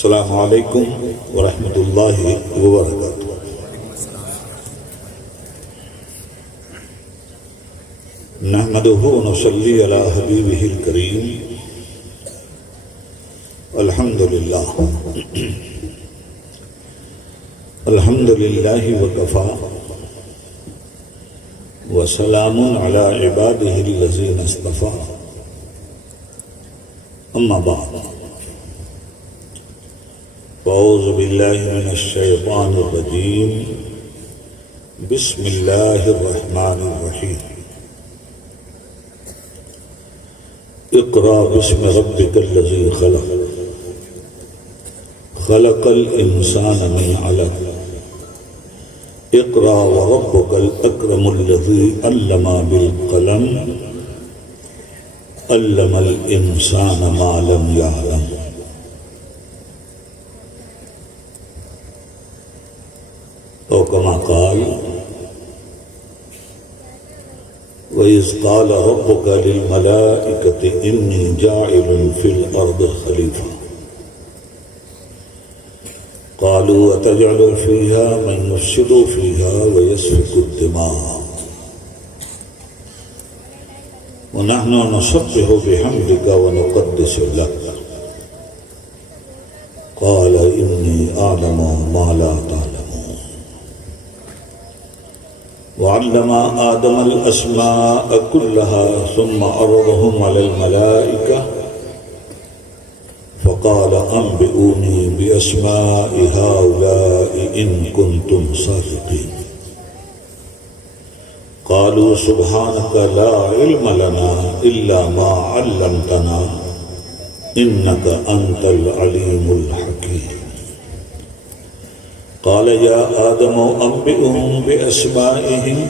السلام علیکم ورحمۃ اللہ وبرکاتہ۔ نحمده ونصلی علی حبیبہ الکریم، الحمد للہ الحمد للہ وکفی وسلام علی عبادہ الذین اصطفی، اما بعد، اعوذ باللہ من الشیطان الرجیم، بسم اللہ الرحمن الرحیم۔ اقرأ باسم ربک الذی خلق، خلق الانسان من علق، اقرأ وربک الاکرم الذی علم بالقلم، علم الانسان ما لم يعلم۔ او کما قال وَإِذْ قَالَ رَبُّكَ لِلْمَلَائِكَةِ إِنِّي جَاعِلٌ فِي الْأَرْضِ خَلِيفَةً قَالُوا أَتَجْعَلُ فِيهَا مَن يُفْسِدُ فِيهَا وَيَسْفِكُ الدِّمَاءَ وَنَحْنُ نُسَبِّحُ بِحَمْدِكَ وَنُقَدِّسُ لَكَ قَالَ إِنِّي أَعْلَمُ مَا لَا تَعْلَمُونَ۔ وعلم آدم الأسماء كلها ثم عرضهم على الملائكة فقال أنبئوني بأسماء هؤلاء إن كنتم صادقين قالوا سبحانك لا علم لنا إلا ما علمتنا إنك أنت العليم الحكيم۔ قال يا آدم أنبئهم بأسمائهم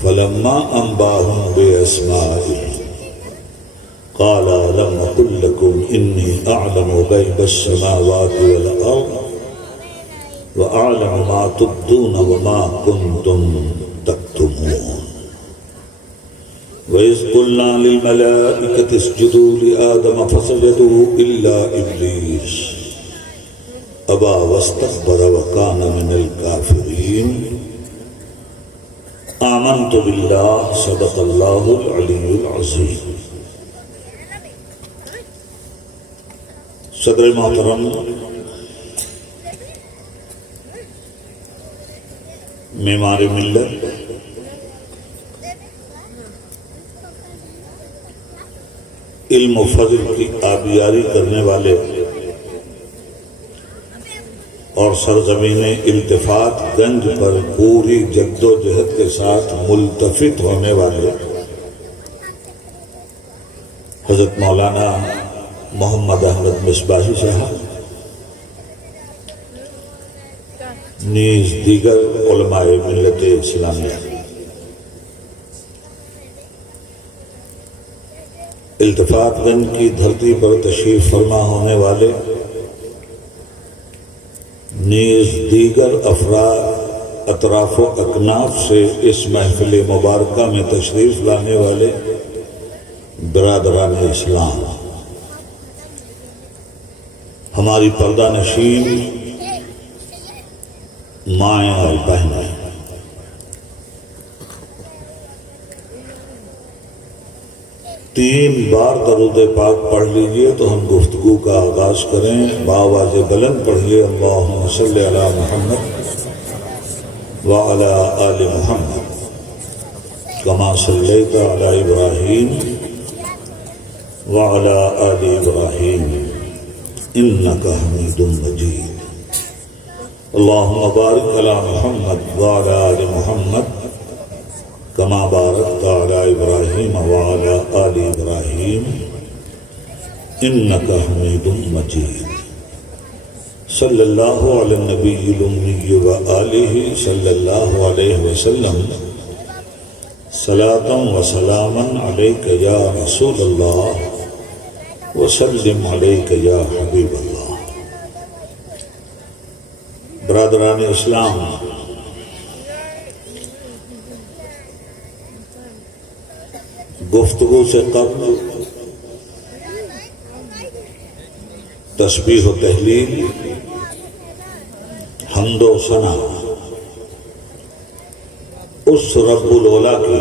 فلما أنبأهم بأسمائهم قال ألم أقل لكم إني أعلم غيب السماوات والأرض وأعلم ما تبدون وما كنتم تكتمون۔ وإذ قلنا للملائكة اسجدوا لآدم فسجدوا إلا إبليس ابا واستكبر وكان من الكافرين۔ آمنت بالله صدق الله العلي العظيم۔ صدر محترم، معمار ملت، علم و فضل کی آبیاری کرنے والے اور سرزمین التفات گنج پر پوری جد و جہد کے ساتھ ملتفت ہونے والے حضرت مولانا محمد احمد مصباحی صاحب، نیز دیگر علماء ملت اسلامیہ، التفات گنج کی دھرتی پر تشریف فرما ہونے والے نیز دیگر افراد اطراف و اکناف سے اس محفل مبارکہ میں تشریف لانے والے برادران اسلام، ہماری پردہ نشین مائیں اور بہنیں، تین بار درود پاک پڑھ لیجئے تو ہم گفتگو کا آغاز کریں۔ بآواز بلند پڑھیے اللہم صلی علی محمد وعلی آل محمد کما صلیت علی ابراہیم وعلی آل ابراہیم انک حمید مجید۔ اللہم بارک علی محمد وعلی آل محمد کما بارکت علی ابراہیم وعلی آل ابراہیم انک حمید مجید۔ صلی اللہ علی النبی الامی وآلہ صلی اللہ علیہ وسلم، صلاۃ و سلاما علیک یا رسول اللہ وسلم علیک یا حبیب اللہ۔ برادران اسلام، گفتگو سے قبل تسبیح و تحلیل، حمد و ثنا اس رب العلا کی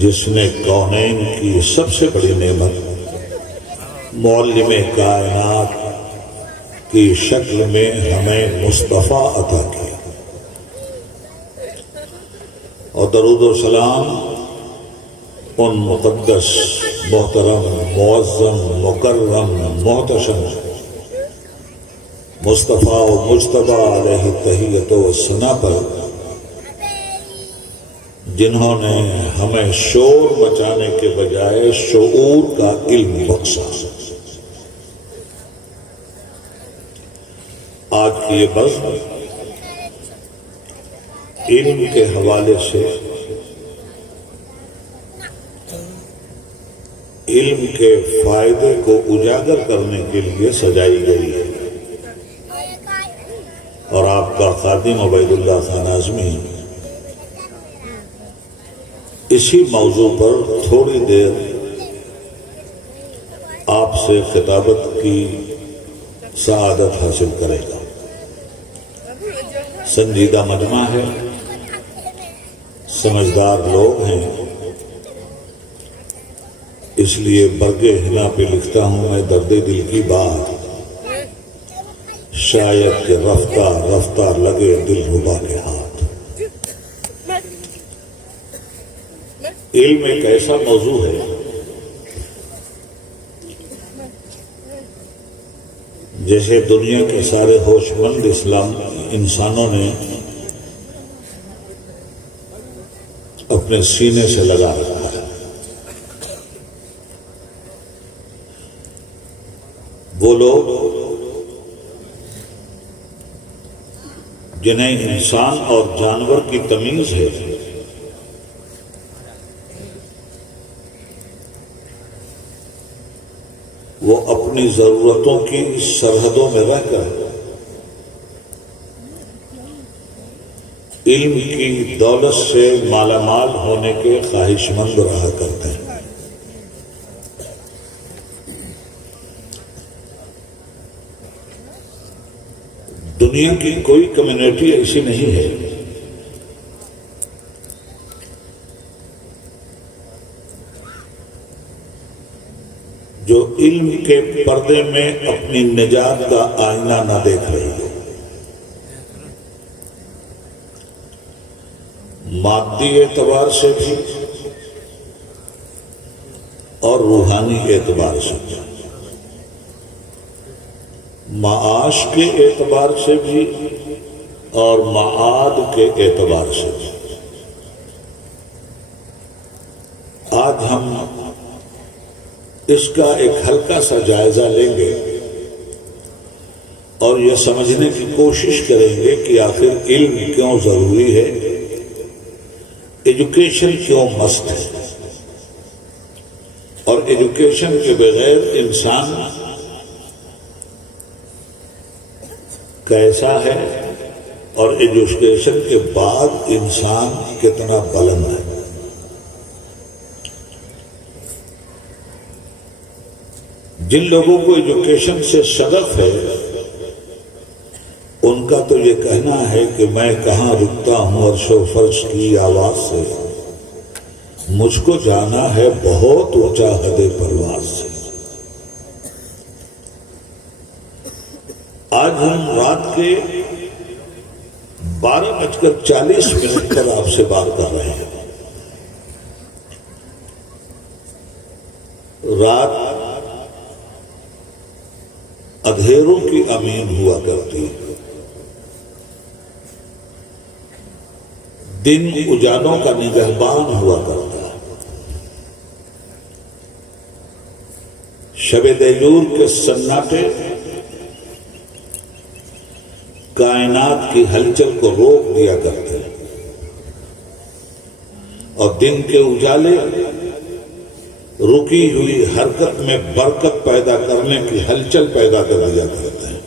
جس نے کونین کی سب سے بڑی نعمت معلم کائنات کی شکل میں ہمیں مصطفیٰ عطا کیا، اور درود و سلام ان مقدس، محترم، معظم، مکرم، محتشم مصطفیٰ و مجتبیٰ علیہ تحیت و ثنا پر، جنہوں نے ہمیں شور مچانے کے بجائے شعور کا علم بخشا۔ آج کی یہ بزم علم کے حوالے سے علم کے فائدے کو اجاگر کرنے کے لیے سجائی گئی ہے، اور آپ کا خادم عبید اللہ خان اعظمی اسی موضوع پر تھوڑی دیر آپ سے خطابت کی سعادت حاصل کرے گا۔ سنجیدہ مجمع ہے، سمجھدار لوگ ہیں، اس لیے برگِ حنا پہ لکھتا ہوں میں درد دل کی بات، شاید کہ رفتہ رفتہ لگے دل ربا کے ہاتھ۔ علم ایک ایسا موضوع ہے جیسے دنیا کے سارے ہوش مند انسانوں نے اپنے سینے سے لگا رکھا ہے۔ وہ لوگ جنہیں انسان اور جانور کی تمیز ہے، وہ اپنی ضرورتوں کی سرحدوں میں رہ کر علم کی دولت سے مالا مال ہونے کے خواہش مند رہا کرتے ہیں۔ دنیا کی کوئی کمیونٹی ایسی نہیں ہے جو علم کے پردے میں اپنی نجات کا آئینہ نہ دیکھ رہی ہو۔ مادی اعتبار سے بھی اور روحانی اعتبار سے بھی، معاش کے اعتبار سے بھی اور معاد کے اعتبار سے بھی۔ آج ہم اس کا ایک ہلکا سا جائزہ لیں گے اور یہ سمجھنے کی کوشش کریں گے کہ آخر علم کیوں ضروری ہے، ایجوکیشن کیوں مست ہے، اور ایجوکیشن کے بغیر انسان کیسا ہے، اور ایجوکیشن کے بعد انسان کتنا بلند ہے۔ جن لوگوں کو ایجوکیشن سے شغف ہے ان کا تو یہ کہنا ہے کہ میں کہاں رکتا ہوں عرش و فرش کی آواز سے، مجھ کو جانا ہے بہت اونچا حد پرواز سے۔ آج ہم رات کے 12:40 پر آپ سے بات کر رہے ہیں۔ رات اندھیروں کی امین ہوا کرتی، دن اجالوں کا نگہبان ہوا کرتا، شب دیجور کے سناٹے کائنات کی ہلچل کو روک دیا کرتے ہیں، اور دن کے اجالے رکی ہوئی حرکت میں برکت پیدا کرنے کی ہلچل پیدا کر دیا کرتے ہیں۔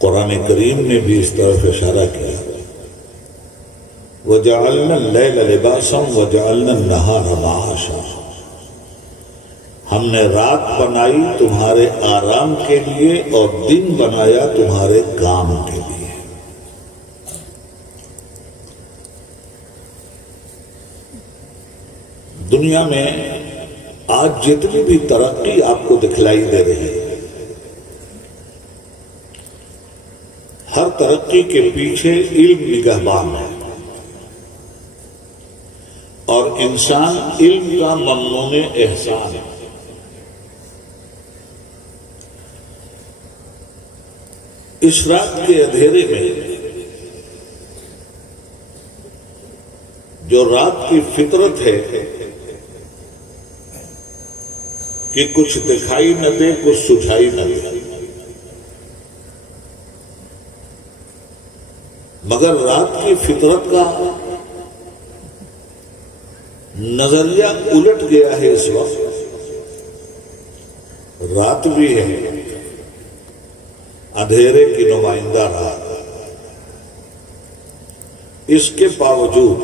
قرآن کریم نے بھی اس طرف اشارہ کیا، وَجَعَلْنَا اللَّيْلَ لِبَاسًا وَجَعَلْنَا النَّهَارَ مَعَاشًا۔ ہم نے رات بنائی تمہارے آرام کے لیے اور دن بنایا تمہارے کام کے لیے۔ دنیا میں آج جتنی بھی ترقی آپ کو دکھلائی دے رہی ہے، ہر ترقی کے پیچھے علم نگہبان ہے، اور انسان علم کا ممنون احسان ہے۔ اس رات کے اندھیرے میں جو رات کی فطرت ہے کہ کچھ دکھائی نہ دے، کچھ سجھائی نہ دے، مگر رات کی فطرت کا نظریہ الٹ گیا ہے۔ اس وقت رات بھی ہے، اندھیرے کی نمائندہ رات، اس کے باوجود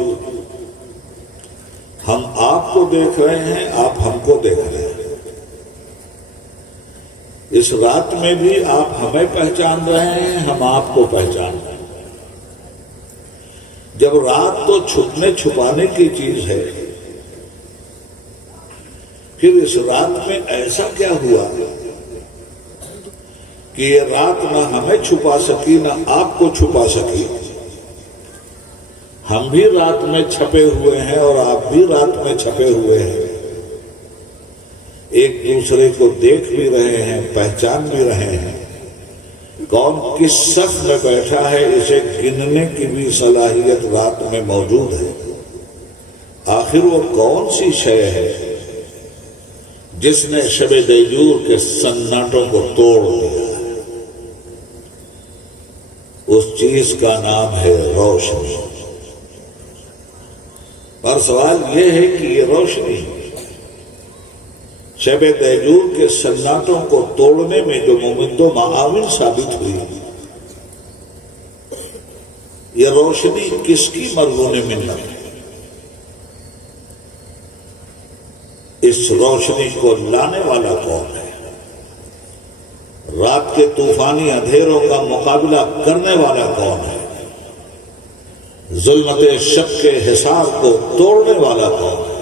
ہم آپ کو دیکھ رہے ہیں، آپ ہم کو دیکھ رہے ہیں۔ اس رات میں بھی آپ ہمیں پہچان رہے ہیں، ہم آپ کو پہچان رہے ہیں۔ جب رات تو چھپنے چھپانے کی چیز ہے، پھر اس رات میں ایسا کیا ہوا کہ یہ رات نہ ہمیں چھپا سکی نہ آپ کو چھپا سکی؟ ہم بھی رات میں چھپے ہوئے ہیں اور آپ بھی رات میں چھپے ہوئے ہیں، ایک دوسرے کو دیکھ بھی رہے ہیں، پہچان بھی رہے ہیں۔ کون کس صف میں بیٹھا ہے اسے گننے کی بھی صلاحیت رات میں موجود ہے۔ آخر وہ کون سی شے ہے جس نے شب دیجور کے سناٹوں کو توڑ دیا؟ اس چیز کا نام ہے روشنی۔ پر سوال یہ ہے کہ یہ روشنی شب دیجور کے سناٹوں کو توڑنے میں جو ممد و معاون ثابت ہوئی، یہ روشنی کس کی مرہون منت ہے؟ اس روشنی کو لانے والا کون ہے؟ رات کے طوفانی اندھیروں کا مقابلہ کرنے والا کون ہے؟ ظلمت شب کے حصار کو توڑنے والا کون ہے؟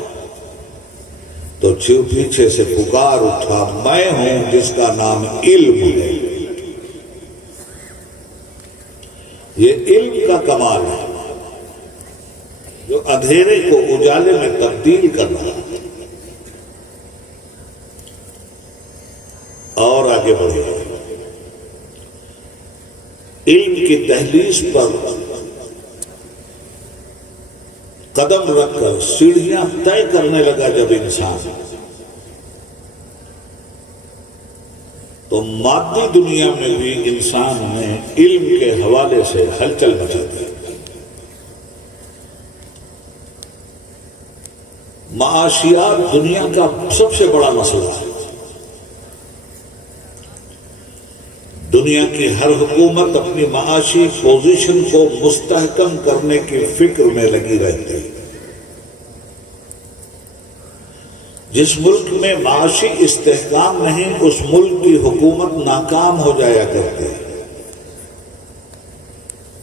تو پیچھے سے پکار اٹھا، میں ہوں جس کا نام علم ہے۔ یہ علم کا کمال ہے جو اندھیرے کو اجالے میں تبدیل کر رہا ہے۔ اور آگے بڑھے، علم کی دہلیز پر قدم رکھ کر سیڑھیاں طے کرنے لگا جب انسان، تو مادی دنیا میں بھی انسان نے علم کے حوالے سے ہلچل مچا دی۔ معاشیات دنیا کا سب سے بڑا مسئلہ ہے۔ دنیا کی ہر حکومت اپنی معاشی پوزیشن کو مستحکم کرنے کی فکر میں لگی رہتی ہے۔ جس ملک میں معاشی استحکام نہیں، اس ملک کی حکومت ناکام ہو جایا کرتی ہے۔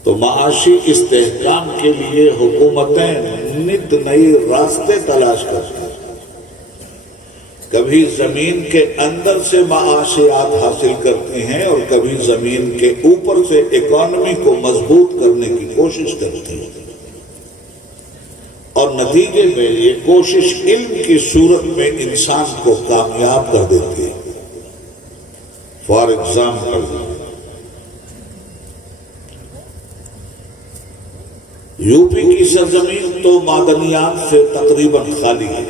تو معاشی استحکام کے لیے حکومتیں نت نئی راستے تلاش کرتی ہیں۔ کبھی زمین کے اندر سے معاشیات حاصل کرتی ہیں اور کبھی زمین کے اوپر سے اکانومی کو مضبوط کرنے کی کوشش کرتی ہیں، اور نتیجے میں یہ کوشش علم کی صورت میں انسان کو کامیاب کر دیتی ہے۔ فار ایگزامپل، یوپی کی سرزمین تو معدنیات سے تقریباً خالی ہے،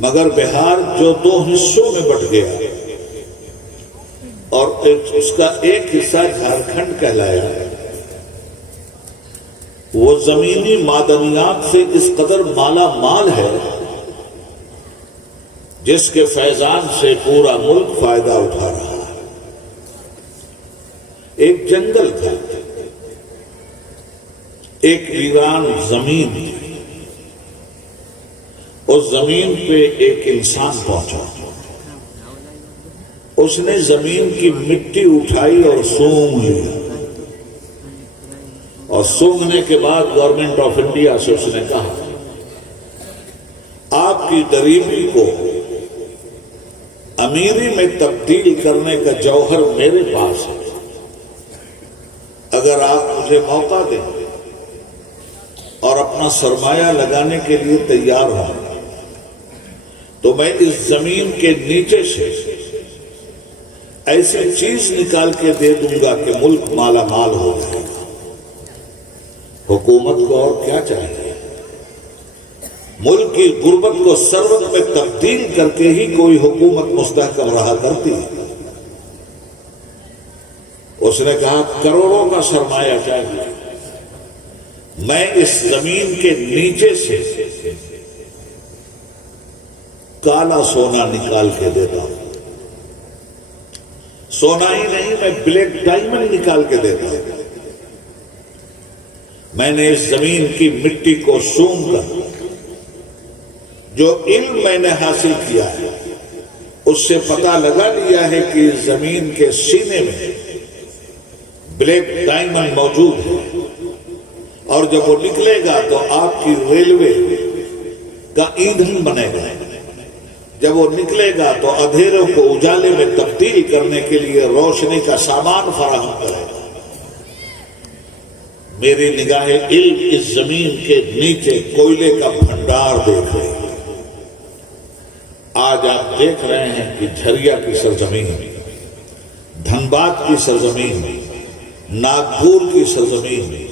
مگر بہار جو دو حصوں میں بٹ گیا اور اس کا ایک حصہ جھارکھنڈ کہلایا، وہ زمینی معدنیات سے اس قدر مالا مال ہے جس کے فیضان سے پورا ملک فائدہ اٹھا رہا ہے۔ ایک جنگل تھا، ایک ویران زمین تھی، اس زمین پہ ایک انسان پہنچا، اس نے زمین کی مٹی اٹھائی اور سونگ لی، اور سونگنے کے بعد گورنمنٹ آف انڈیا سے اس نے کہا آپ کی غریبی کو امیری میں تبدیل کرنے کا جوہر میرے پاس ہے، اگر آپ مجھے موقع دیں اور اپنا سرمایہ لگانے کے لیے تیار ہوں تو میں اس زمین کے نیچے سے ایسی چیز نکال کے دے دوں گا کہ ملک مالا مال ہو جائے گا۔ حکومت کو اور کیا چاہیے؟ ملک کی غربت کو ثروت میں تبدیل کر کے ہی کوئی حکومت مستحکم رہا کرتی ہے۔ اس نے کہا کروڑوں کا سرمایہ چاہیے، میں اس زمین کے نیچے سے کالا سونا نکال کے دیتا ہوں، سونا ہی نہیں میں بلیک ڈائمنڈ نکال کے دیتا ہوں۔ میں نے اس زمین کی مٹی کو سونگ کر جو علم میں نے حاصل کیا ہے اس سے پتہ لگا لیا ہے کہ اس زمین کے سینے میں بلیک ڈائمنڈ موجود ہے، اور جب وہ نکلے گا تو آپ کی ریلوے کا ایندھن بنے گا، جب وہ نکلے گا تو اندھیروں کو اجالے میں تبدیل کرنے کے لیے روشنی کا سامان فراہم کرے گا۔ میری نگاہ علم اس زمین کے نیچے کوئلے کا بھنڈار دیکھ رہی ہے۔ آج آپ دیکھ رہے ہیں کہ جھریا کی سرزمین، دھنباد کی سرزمین، ناگپور کی سرزمین،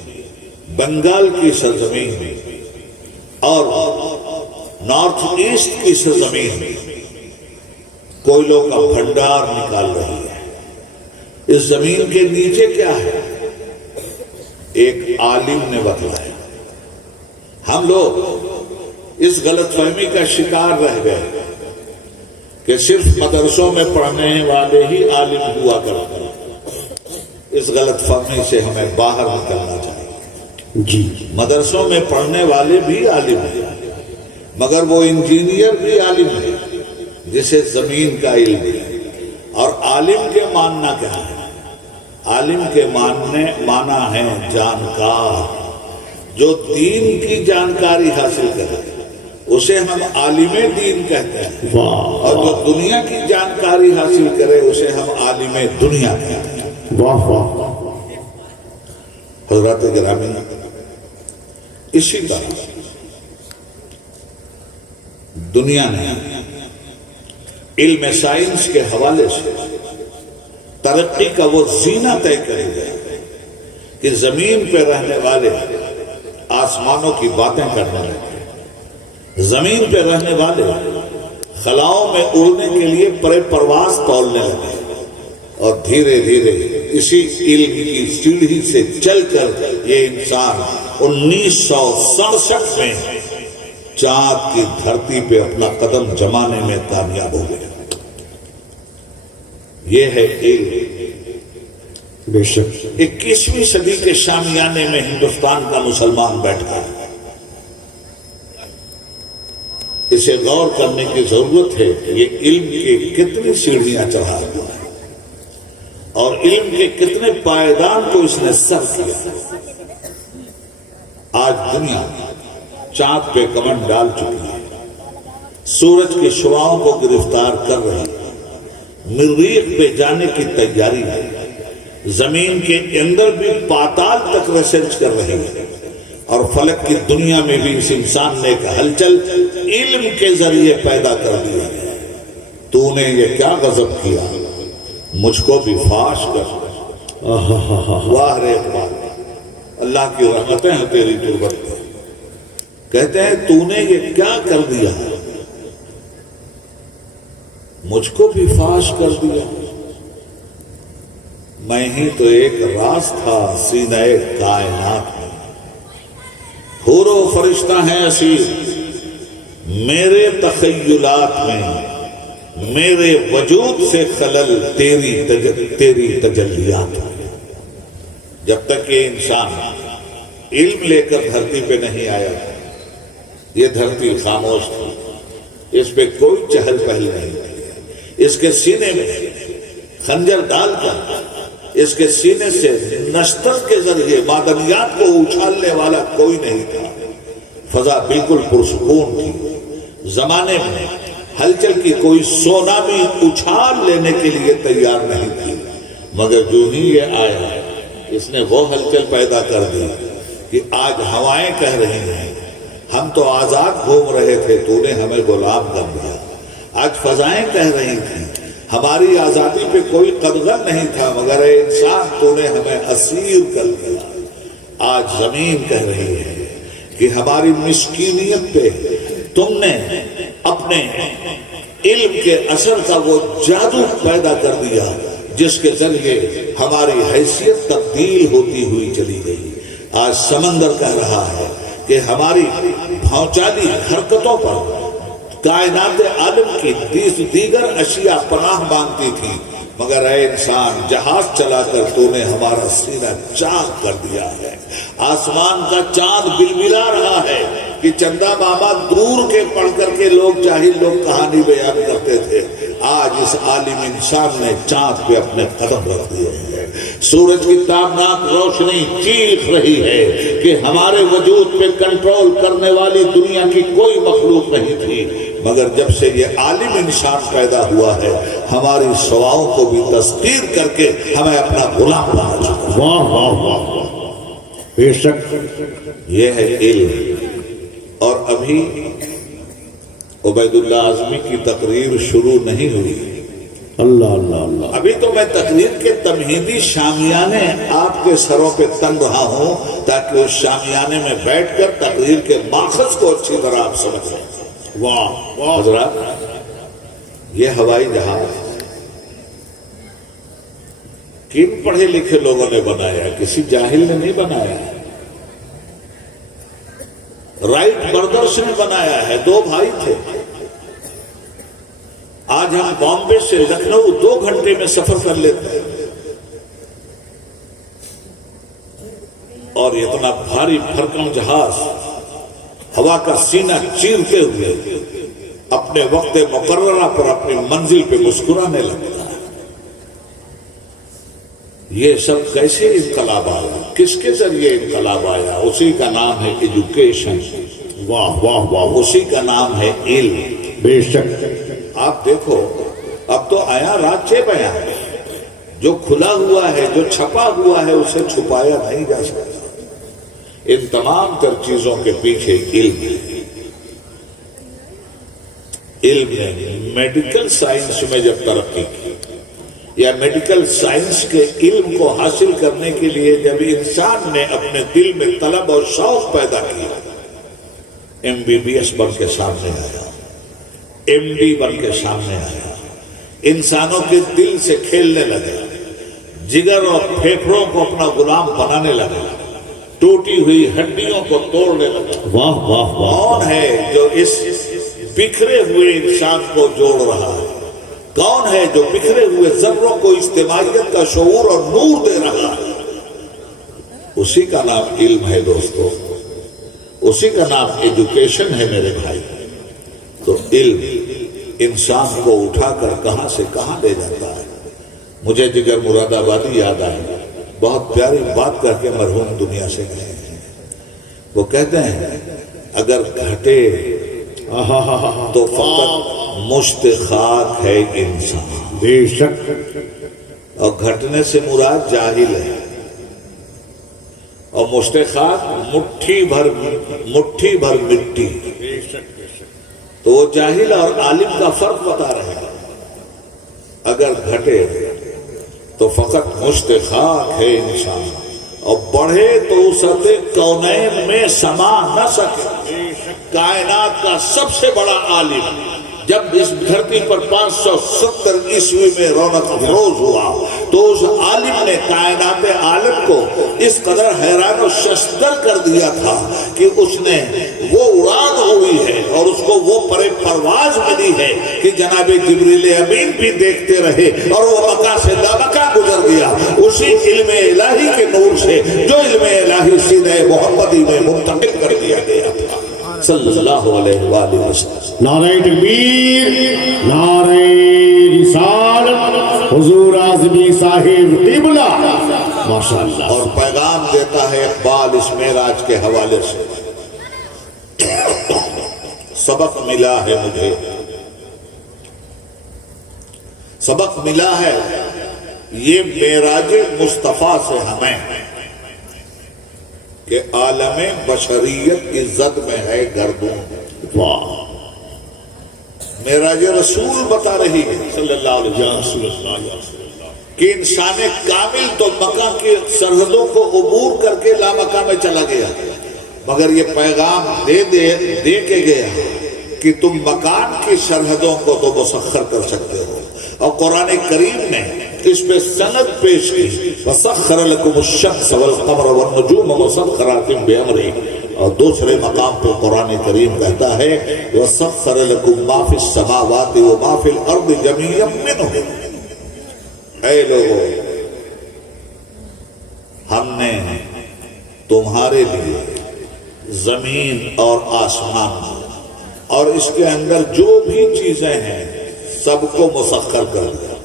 بنگال کی سرزمین اور نارتھ ایسٹ کی سرزمین کوئلوں کا بھنڈار نکال رہی ہے۔ اس زمین کے نیچے کیا ہے؟ ایک عالم نے بتلایا۔ ہم لوگ اس غلط فہمی کا شکار رہ گئے کہ صرف مدرسوں میں پڑھنے والے ہی عالم ہوا کرتے ہیں۔ اس غلط فہمی سے ہمیں باہر نکلنا چاہیے۔ جی، مدرسوں میں پڑھنے والے بھی عالم ہیں، مگر وہ انجینئر بھی عالم ہے جسے زمین کا علم ہے۔ اور عالم کے ماننا کیا ہے؟ عالم کے مانا ہے جانکار، جو دین کی جانکاری حاصل کرے اسے ہم عالم دین کہتے ہیں، اور جو دنیا کی جانکاری حاصل کرے اسے ہم عالم دنیا کہتے ہیں۔ واہ واہ۔ حضرات گرامی، اسی طرح دنیا نے علم سائنس کے حوالے سے ترقی کا وہ زینہ طے کر دیا کہ زمین پہ رہنے والے آسمانوں کی باتیں کرنے لگے، زمین پہ رہنے والے خلاؤں میں اڑنے کے لیے پرواز تولنے لگے، اور دھیرے دھیرے اسی علم کی سیڑھی سے چل کر یہ انسان 1967 میں چاند کی دھرتی پہ اپنا قدم جمانے میں کامیاب ہو گیا۔ یہ ہے علم۔ بے شک 21ویں صدی کے شامیانے میں ہندوستان کا مسلمان بیٹھا ہے۔ اسے غور کرنے کی ضرورت ہے کہ یہ علم کے کتنی سیڑھیاں چڑھا ہوا ہے اور علم کے کتنے پائیدان کو اس نے سر کیا۔ آج دنیا چاند پہ کمند ڈال چکی ہے، سورج کی شعاؤں کو گرفتار کر رہی ہے، مریخ پہ جانے کی تیاری ہے، زمین کے اندر بھی پاتال تک ریسرچ کر رہی ہے، اور فلک کی دنیا میں بھی اس انسان نے ایک ہلچل علم کے ذریعے پیدا کر دیا ہے۔ تو نے یہ کیا غضب کیا، مجھ کو بھی فاش کر۔ واہ رے اقبال، اللہ کی رحمتیں ہیں تیری تربت پر۔ کہتے ہیں تو نے یہ کیا کر دیا، مجھ کو بھی فاش کر دیا۔ میں ہی تو ایک راز تھا سینہ کائنات میں، حور و فرشتہ ہیں اسیر میرے تخیلات میں، میرے وجود سے خلل تیری تجلیات میں۔ جب تک یہ انسان علم لے کر دھرتی پہ نہیں آیا، یہ دھرتی خاموش تھی۔ اس پہ کوئی چہل پہل نہیں، اس کے سینے میں خنجر ڈال کر اس کے سینے سے نشتر کے ذریعے معدنیات کو اچھالنے والا کوئی نہیں تھا۔ فضا بالکل پرسکون تھی، زمانے میں ہلچل کی کوئی سونامی اچھال لینے کے لیے تیار نہیں تھی، مگر جو ہی یہ آیا اس نے وہ ہلچل پیدا کر دی کہ آج ہوائیں کہہ رہی ہیں ہم تو آزاد گھوم رہے تھے، تو نے ہمیں غلام کر دیا۔ آج فضائیں کہہ رہی تھیں ہماری آزادی پہ کوئی قدغن نہیں تھا، مگر اے انسان تو نے ہمیں اسیر کر دیا۔ آج زمین کہہ رہی ہے کہ ہماری مسکینیت پہ تم نے اپنے علم کے اثر کا وہ جادو پیدا کر دیا جس کے ذریعے ہماری حیثیت تبدیل ہوتی ہوئی چلی گئی۔ آج سمندر کہہ رہا ہے کہ ہماری بھونچالی حرکتوں پر کائنات عالم کی دیگر اشیاء پناہ مانگتی تھی، مگر اے انسان جہاز چلا کر تو نے ہمارا سینہ چاک کر دیا ہے۔ آسمان کا چاند بلبلا رہا ہے کہ چندہ ماما دور کے پڑھ کر کے لوگ جاہل لوگ کہانی بیان کرتے تھے، آج اس عالم انسان نے چاند پہ اپنے قدم رکھ دیے ہیں۔ سورج کی تابناک روشنی چیخ رہی ہے کہ ہمارے وجود پہ کنٹرول کرنے والی دنیا کی کوئی مخلوق نہیں تھی، مگر جب سے یہ عالم انسان پیدا ہوا ہے ہماری سواؤں کو بھی تسخیر کر کے ہمیں اپنا غلام بنا چکا۔ واہ واہ واہ واہ، بے شک یہ ہے علم۔ اور ابھی عبید اللہ اعظمی کی تقریر شروع نہیں ہوئی، اللہ اللہ اللہ، ابھی تو میں تقریر کے تمہیدی شامیانے آپ کے سروں پہ تن رہا ہوں تاکہ اس شامیانے میں بیٹھ کر تقریر کے ماخذ کو اچھی طرح آپ سمجھ لیں۔ واہ واہ، حضرات یہ ہوائی جہاز کن پڑھے لکھے لوگوں نے بنایا؟ کسی جاہل نے نہیں بنایا ہے، رائٹ بردرز نے بنایا ہے، دو بھائی تھے۔ آج ہم بامبے سے لکھنؤ 2 گھنٹے میں سفر کر لیتے ہیں، اور اتنا بھاری بھرکم جہاز ہوا کا سینہ چیرتے ہوئے اپنے وقت مقررہ پر اپنی منزل پہ مسکرانے لگتا ہے۔ یہ سب کیسے انقلاب آیا؟ کس کے ذریعے انقلاب آیا؟ اسی کا نام ہے ایجوکیشن۔ واہ واہ واہ، اسی کا نام ہے علم۔ بے شک آپ دیکھو اب تو آیا راچے بیان، جو کھلا ہوا ہے جو چھپا ہوا ہے اسے چھپایا نہیں جا سکتا۔ ان تمام تر چیزوں کے پیچھے علم ہے۔ علم نے میڈیکل سائنس میں جب ترقی کی، یا میڈیکل سائنس کے علم کو حاصل کرنے کے لیے جب انسان نے اپنے دل میں طلب اور شوق پیدا کیا، MBBS بن کے سامنے آیا، MD بن کے سامنے آیا، انسانوں کے دل سے کھیلنے لگا، جگر اور پھیپھڑوں کو اپنا غلام بنانے لگا، ٹوٹی ہوئی ہڈیوں کو توڑنے لگا۔ واہ واہ واہ، کون ہے جو اس بکھرے ہوئے انسان کو جوڑ رہا ہے؟ کون ہے جو بکھرے ہوئے ذروں کو اجتماعیت کا شعور اور نور دے رہا ہے؟ اسی کا نام علم ہے دوستو، اسی کا نام ایجوکیشن ہے میرے بھائی۔ تو علم انسان کو اٹھا کر کہاں سے کہاں لے جاتا ہے۔ مجھے جگر مراد آبادی یاد آئی، بہت پیاری بات کر کے مرحوم دنیا سے گئے ہیں۔ وہ کہتے ہیں اگر گھٹے تو فقط مشت خاک ہے انسان، بے شک، اور گھٹنے سے مراد جاہل ہے، اور مشت خاک مٹھی بھر مٹی، تو وہ جاہل اور عالم کا فرق بتا رہے ہیں۔ اگر گھٹے تو فقط مشت خاک ہے انسان، اور بڑھے تو وسعت کونین میں سما نہ سکے۔ کائنات کا سب سے بڑا عالم جب اس دھرتی پر 570 عیسوی میں رونق افروز ہوا تو اس عالم نے کائنات عالم کو اس قدر حیران و ششدر کر دیا تھا کہ اس نے وہ اڑان ہوئی ہے اور اس کو وہ پرواز ملی ہے کہ جناب جبریل امین بھی دیکھتے رہے اور وہ مکہ سے لامکہ گزر گیا، اسی علم الہی کے نور سے جو علم الہی سینہ محمدی میں منتقل کر دیا گیا تھا۔ صلی اللہ علیہ وآلہ وسلم۔ نعرہ تکبیر، نعرہ رسالت، حضور اعظمی صاحب قبلہ، ماشاءاللہ۔ اور پیغام دیتا ہے اقبال اس معراج کے حوالے سے، سبق ملا ہے مجھے، سبق ملا ہے یہ معراج مصطفیٰ سے ہمیں کہ عالم بشریت کی زد میں ہے گردوں۔ واہ، معراج رسول بتا رہی ہے صلی اللہ علیہ وسلم کہ انسان کامل تو مکہ کی سرحدوں کو عبور کر کے لامکہ میں چلا گیا، مگر یہ پیغام دے کے گیا کہ تم مکان کی سرحدوں کو تو مسخر کر سکتے ہو۔ اور قرآن کریم نے اس پہ سند پیش کی، وَسَخَّرَ لَكُمُ الشَّمْسَ وَالْقَمَرَ وَالنُّجُومَ مُسَخَّرَاتٍ بِأَمْرِهِ۔ اور دوسرے مقام پہ قرآن کریم کہتا ہے وَسَخَّرَ لَكُم مَّا فِي السَّمَاوَاتِ وَمَا فِي الْأَرْضِ جَمِيعًا مِّنْهُ۔ اے لوگوں، ہم نے تمہارے لیے زمین اور آسمان اور اس کے اندر جو بھی چیزیں ہیں سب کو مسخر کر دیا،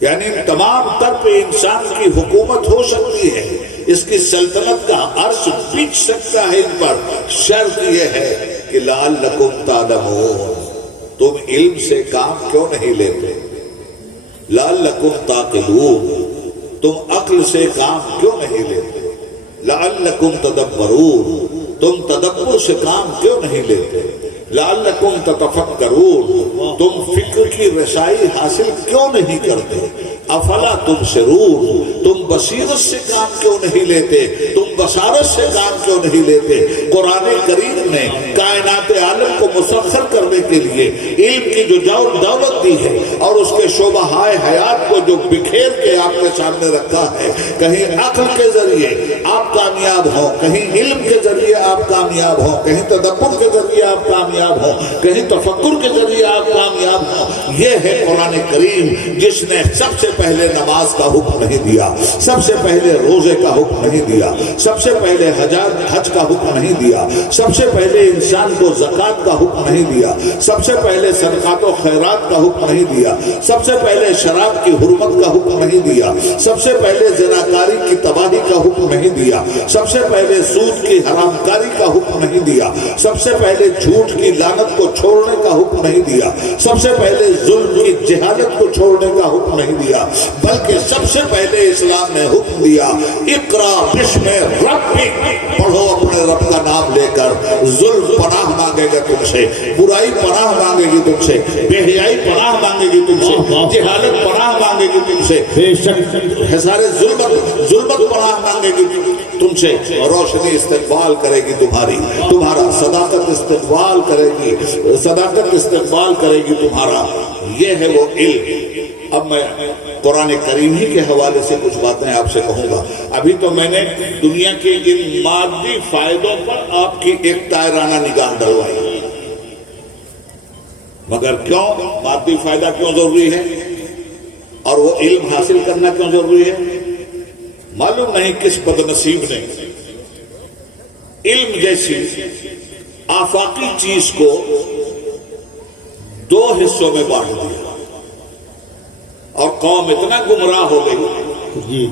یعنی تمام تر پہ انسان کی حکومت ہو سکتی ہے، اس کی سلطنت کا عرش بچ سکتا ہے ان پر، شرط یہ ہے کہ لعلکم تعلمون، تم علم سے کام کیوں نہیں لیتے، لعلکم تعقلون، تم عقل سے کام کیوں نہیں لیتے، لعلکم تدبرون، تم تدبر سے کام کیوں نہیں لیتے، لعلکم تتفکرون، تم فکر کی رسائی حاصل کیوں نہیں کرتے، افلا تبصرون، تم بصیرت سے کام کیوں نہیں لیتے، تم بصارت سے کام کیوں نہیں لیتے۔ قرآن کریم نے کائنات عالم کو مسخر کرنے کے لیے علم کی جو دولت دی ہے اور اس کے شعبہ حیات کو جو بکھیر کے آپ کے سامنے رکھا ہے، کہیں عقل کے ذریعے آپ کامیاب ہوں، کہیں علم کے ذریعے آپ کامیاب ہوں، کہیں تدبر کے ذریعے آپ کامیاب ہوں، کہیں تفکر کے ذریعے آپ کامیاب ہوں۔ یہ ہے قرآن کریم جس نے سب سے پہلے نماز کا حکم نہیں دیا، سب سے پہلے روزے کا حکم نہیں دیا، سب سے پہلے حج کا حکم نہیں دیا، سب سے پہلے انسان کو زکوٰۃ کا حکم نہیں دیا، سب سے پہلے صدقات و خیرات کا حکم نہیں دیا، سب سے پہلے شراب کی حرمت کا حکم نہیں دیا، سب سے پہلے زناکاری کی تباہی کا حکم نہیں دیا، سب سے پہلے سود کی حرام کاری کا حکم نہیں دیا، سب سے پہلے جھوٹ کی لعنت کو چھوڑنے کا حکم نہیں دیا، سب سے پہلے ظلم کی جہالت کو چھوڑنے کا حکم نہیں دیا، بلکہ سب سے پہلے اسلام نے حکم دیا اقرا بسم ربک، پڑھو اپنے رب کا نام لے کر، ظلم پناہ مانگے گا تم سے، برائی پناہ مانگے گی تم سے، بے حیائی پناہ مانگے گی تم سے، جہالت پناہ مانگے گی تم سے، سارے ظلمت پناہ مانگے گی تم سے، اور روشنی استقبال کرے گی تمہارا صداقت استقبال کرے گی، صداقت استقبال کرے گی تمہارا۔ یہ ہے وہ علم۔ اب میں قرآن کریم ہی کے حوالے سے کچھ باتیں آپ سے کہوں گا۔ ابھی تو میں نے دنیا کے ان مادی فائدوں پر آپ کی ایک تائرانہ نگاہ ڈلوائی، مگر کیوں مادی فائدہ کیوں ضروری ہے اور وہ علم حاصل کرنا کیوں ضروری ہے؟ معلوم نہیں کس بد نصیب نے علم جیسی آفاقی چیز کو دو حصوں میں بانٹ دیا اور قوم اتنا گمراہ ہو گئی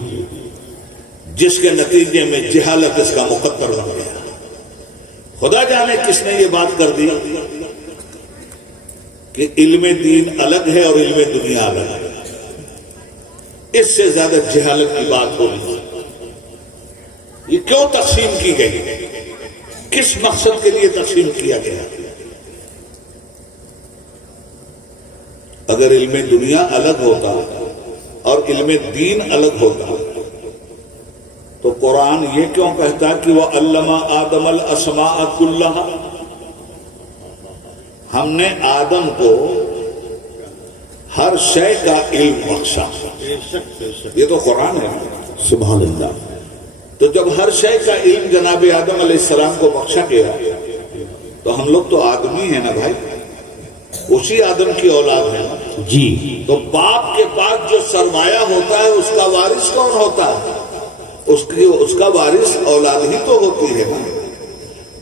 جس کے نتیجے میں جہالت اس کا مقدر بن گیا۔ خدا جانے کس نے یہ بات کر دی کہ علم دین الگ ہے اور علم دنیا الگ ہے۔ اس سے زیادہ جہالت کی بات ہوگی۔ یہ کیوں تقسیم کی گئی؟ کس مقصد کے لیے تقسیم کیا گیا؟ اگر علم دنیا الگ ہوتا اور علم دین الگ ہوتا تو قرآن یہ کیوں کہتا کہ وہ علم آدم الاسماء کلھا، ہم نے آدم کو ہر شے کا علم بخشا۔ یہ تو قرآن ہے، سبحان اللہ۔ تو جب ہر شے کا علم جناب آدم علیہ السلام کو بخشا گیا تو ہم لوگ تو آدمی ہیں نا بھائی، اسی آدم کی اولاد ہے نا جی۔ تو باپ کے پاس جو سرمایہ ہوتا ہے اس کا وارث کون ہوتا ہے؟ اس کا وارث اولاد ہی تو ہوتی ہے نا۔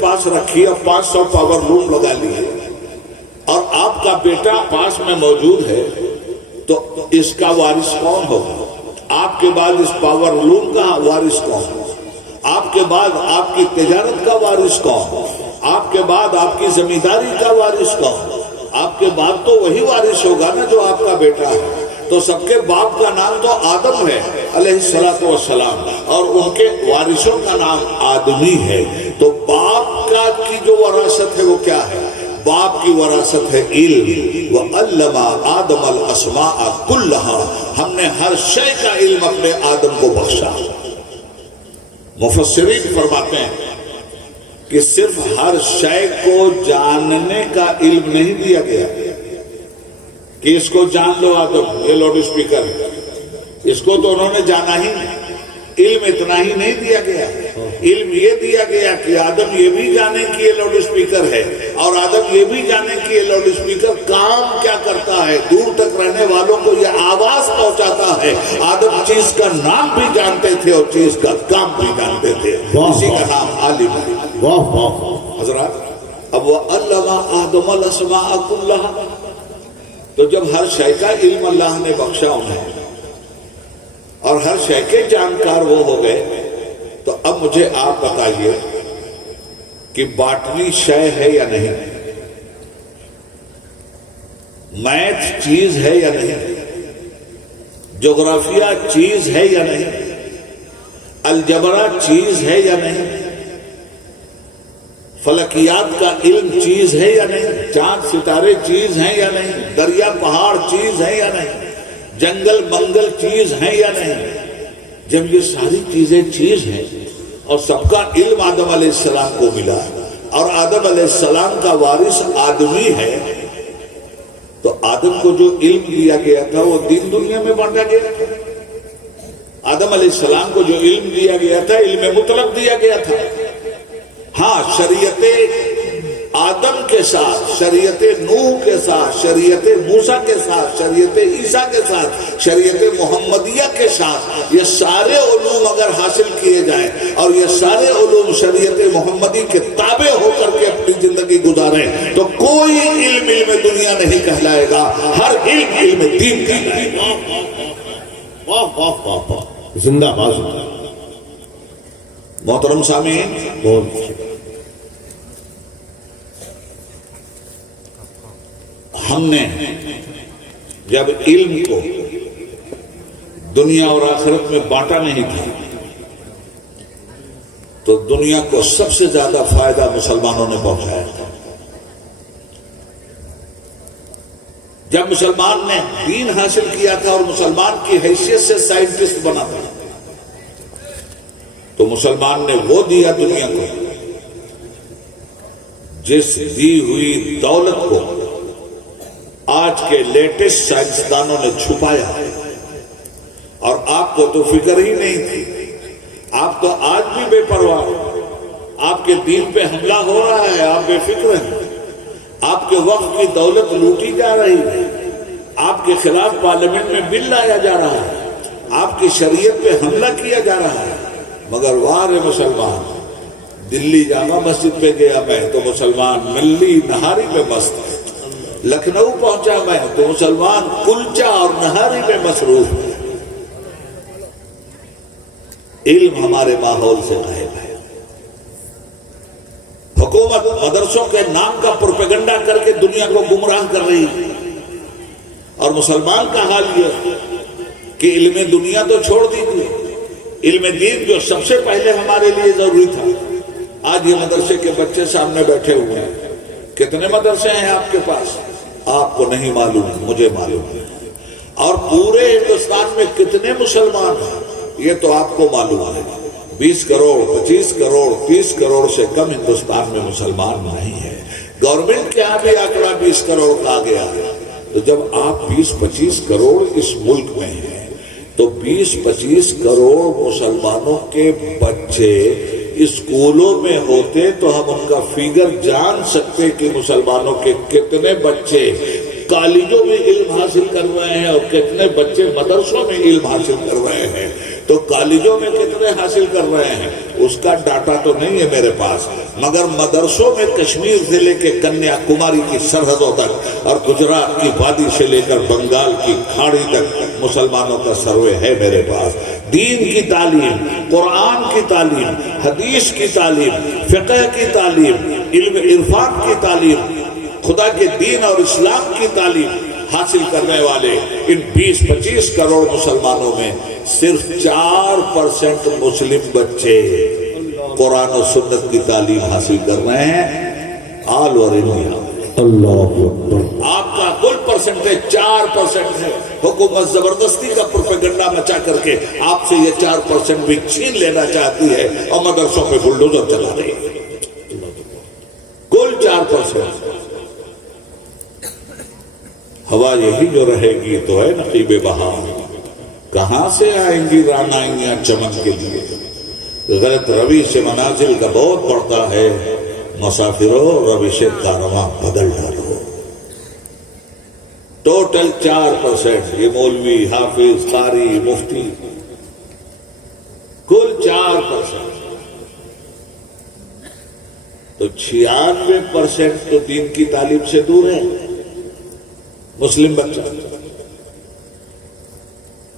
پاس رکھی اور 500 پاور لوم لگا لیے اور آپ کا بیٹا پاس میں موجود ہے تو اس کا وارث کون ہوگا؟ آپ کے بعد اس پاور لوم کا وارث کون؟ آپ کے بعد آپ کی تجارت کا وارث کون؟ آپ کے بعد آپ کی زمینداری کا وارث کون؟ آپ کے بعد تو وہی وارث ہوگا نا جو آپ کا بیٹا ہے۔ تو سب کے باپ کا نام تو آدم ہے علیہ السلام اور ان کے وارثوں کا نام آدمی ہے۔ تو باپ کا کی جو وراثت ہے وہ کیا ہے؟ باپ کی وراثت ہے علم۔ وَعَلَّمَ آدَمَ الْأَسْمَاءَ كُلَّهَا، ہم نے ہر شے کا علم اپنے آدم کو بخشا۔ مفسرین فرماتے ہیں کہ صرف ہر شے کو جاننے کا علم نہیں دیا گیا کہ اس کو جان لو آدم یہ لاؤڈ اسپیکر ہے، اس کو تو انہوں نے جانا ہی نہیں۔ علم اتنا ہی نہیں دیا گیا، علم یہ دیا گیا کہ آدم یہ بھی جانے کہ یہ لاؤڈ اسپیکر ہے اور آدم یہ بھی جانے کہ یہ لاؤڈ اسپیکر کام کیا کرتا ہے، دور تک رہنے والوں کو یہ آواز پہنچاتا ہے۔ آدم چیز کا نام بھی جانتے تھے اور چیز کا کام بھی جانتے تھے، اسی کا نام عالم ہے۔ واہ واہ حضرات، اب وَعَلَّمَ آدَمَ الْأَسْمَاءَ كُلَّهَا، تو جب ہر شے کا علم اللہ نے بخشا انہیں اور ہر شے کے جانکار وہ ہو گئے، تو اب مجھے آپ بتائیے کہ باٹنی شے ہے یا نہیں؟ میتھ چیز ہے یا نہیں؟ جغرافیہ چیز ہے یا نہیں؟ الجبرا چیز ہے یا نہیں؟ فلکیات کا علم چیز ہے یا نہیں؟ چاند ستارے چیز ہیں یا نہیں؟ دریا پہاڑ چیز ہے یا نہیں؟ جنگل منگل چیز ہے یا نہیں؟ جب یہ ساری چیزیں چیز ہیں اور سب کا علم آدم علیہ السلام کو ملا اور آدم علیہ السلام کا وارث آدمی ہے، تو آدم کو جو علم دیا گیا تھا وہ دین دنیا میں بانٹا گیا تھا۔ آدم علیہ السلام کو جو علم دیا گیا تھا علم مطلق دیا گیا تھا۔ ہاں، شریعت آدم کے ساتھ، شریعت نوح کے ساتھ، شریعت موسیٰ کے ساتھ، شریعت عیسیٰ کے ساتھ، شریعت محمدیہ کے ساتھ یہ سارے علوم اگر حاصل کیے جائیں اور یہ سارے علوم شریعت محمدی کے تابع ہو کر کے اپنی زندگی گزاریں تو کوئی علم دنیا نہیں کہلائے گا، ہر علم دین کہلائے گا۔ واہ واہ واہ واہ، زندہ باد۔ محترم سامعین، ہم نے جب علم کو دنیا اور آخرت میں بانٹا نہیں تھا تو دنیا کو سب سے زیادہ فائدہ مسلمانوں نے پہنچایا تھا۔ جب مسلمان نے دین حاصل کیا تھا اور مسلمان کی حیثیت سے سائنٹسٹ بنا تھا تو مسلمان نے وہ دیا دنیا کو جس دی ہوئی دولت کو آج کے لیٹسٹ سائنسدانوں نے چھپایا، اور آپ کو تو فکر ہی نہیں تھی۔ آپ تو آج بھی بے پرواہ، آپ کے دین پہ حملہ ہو رہا ہے، آپ بے فکر ہیں، آپ کے وقت کی دولت لوٹی جا رہی ہے، آپ کے خلاف پارلیمنٹ میں بل لایا جا رہا ہے، آپ کی شریعت پہ حملہ کیا جا رہا ہے، مگر وار مسلمان، دلی جامع مسجد پہ گیا میں تو مسلمان ملی نہاری پہ مست ہے، لکھنؤ پہنچا میں تو مسلمان کلچا اور نہاری میں مصروف ہے۔ علم ہمارے ماحول سے غائب ہے۔ حکومت مدرسوں کے نام کا پروپیگنڈا کر کے دنیا کو گمراہ کر رہی ہے، اور مسلمان کا حال یہ کہ علم دنیا تو چھوڑ دیجیے، علم دین جو سب سے پہلے ہمارے لیے ضروری تھا۔ آج یہ مدرسے کے بچے سامنے بیٹھے ہوئے ہیں، کتنے مدرسے ہیں آپ کے پاس؟ آپ کو نہیں معلوم، مجھے معلوم ہے۔ اور پورے ہندوستان میں کتنے مسلمان ہیں یہ تو آپ کو معلوم ہے۔ 20 کروڑ، 25 کروڑ، 30 کروڑ سے کم ہندوستان میں مسلمان نہیں ہے۔ گورنمنٹ کے یہاں بھی آنکڑا 20 کروڑ کا آ گیا ہے۔ تو جب آپ 20-25 کروڑ اس ملک میں ہیں تو 20-25 کروڑ مسلمانوں کے بچے اسکولوں میں ہوتے تو ہم ان کا فیگر جان سکتے کہ مسلمانوں کے کتنے بچے کالجوں میں علم حاصل کر رہے ہیں اور کتنے بچے مدرسوں میں علم حاصل کر رہے ہیں۔ تو کالجوں میں کتنے حاصل کر رہے ہیں اس کا ڈاٹا تو نہیں ہے میرے پاس، مگر مدرسوں میں کشمیر سے لے کے کنیا کماری کی سرحدوں تک اور گجرات کی وادی سے لے کر بنگال کی کھاڑی تک مسلمانوں کا سروے ہے میرے پاس۔ دین کی تعلیم، قرآن کی تعلیم، حدیث کی تعلیم، فقہ کی تعلیم، علم عرفان کی تعلیم، خدا کے دین اور اسلام کی تعلیم حاصل کرنے والے ان 20-25 کروڑ مسلمانوں میں صرف 4% مسلم بچے قرآن و سنت کی تعلیم حاصل کر رہے ہیں آل اوور انڈیا۔ اللہ اکبر۔ آپ کا کل پرسنٹیج 4% ہے۔ حکومت زبردستی کا پروپیگنڈا مچا کر کے آپ سے یہ 4% بھی چھین لینا چاہتی ہے اور مدرسوں پہ بلڈوزر چلا رہی ہے۔ کل 4%۔ ہوا یہی جو رہے گی تو ہے نقیب بہار، کہاں سے آئیں گی رعنائیاں چمن کے لیے؟ غلط روی سے منازل کا بہت پڑتا ہے، مسافروں روش کارواں بدل ڈالو۔ ٹوٹل 4%، یہ مولوی، حافظ، قاری، مفتی، کل 4%۔ تو 96% تو دین کی تعلیم سے دور ہے مسلم بچہ۔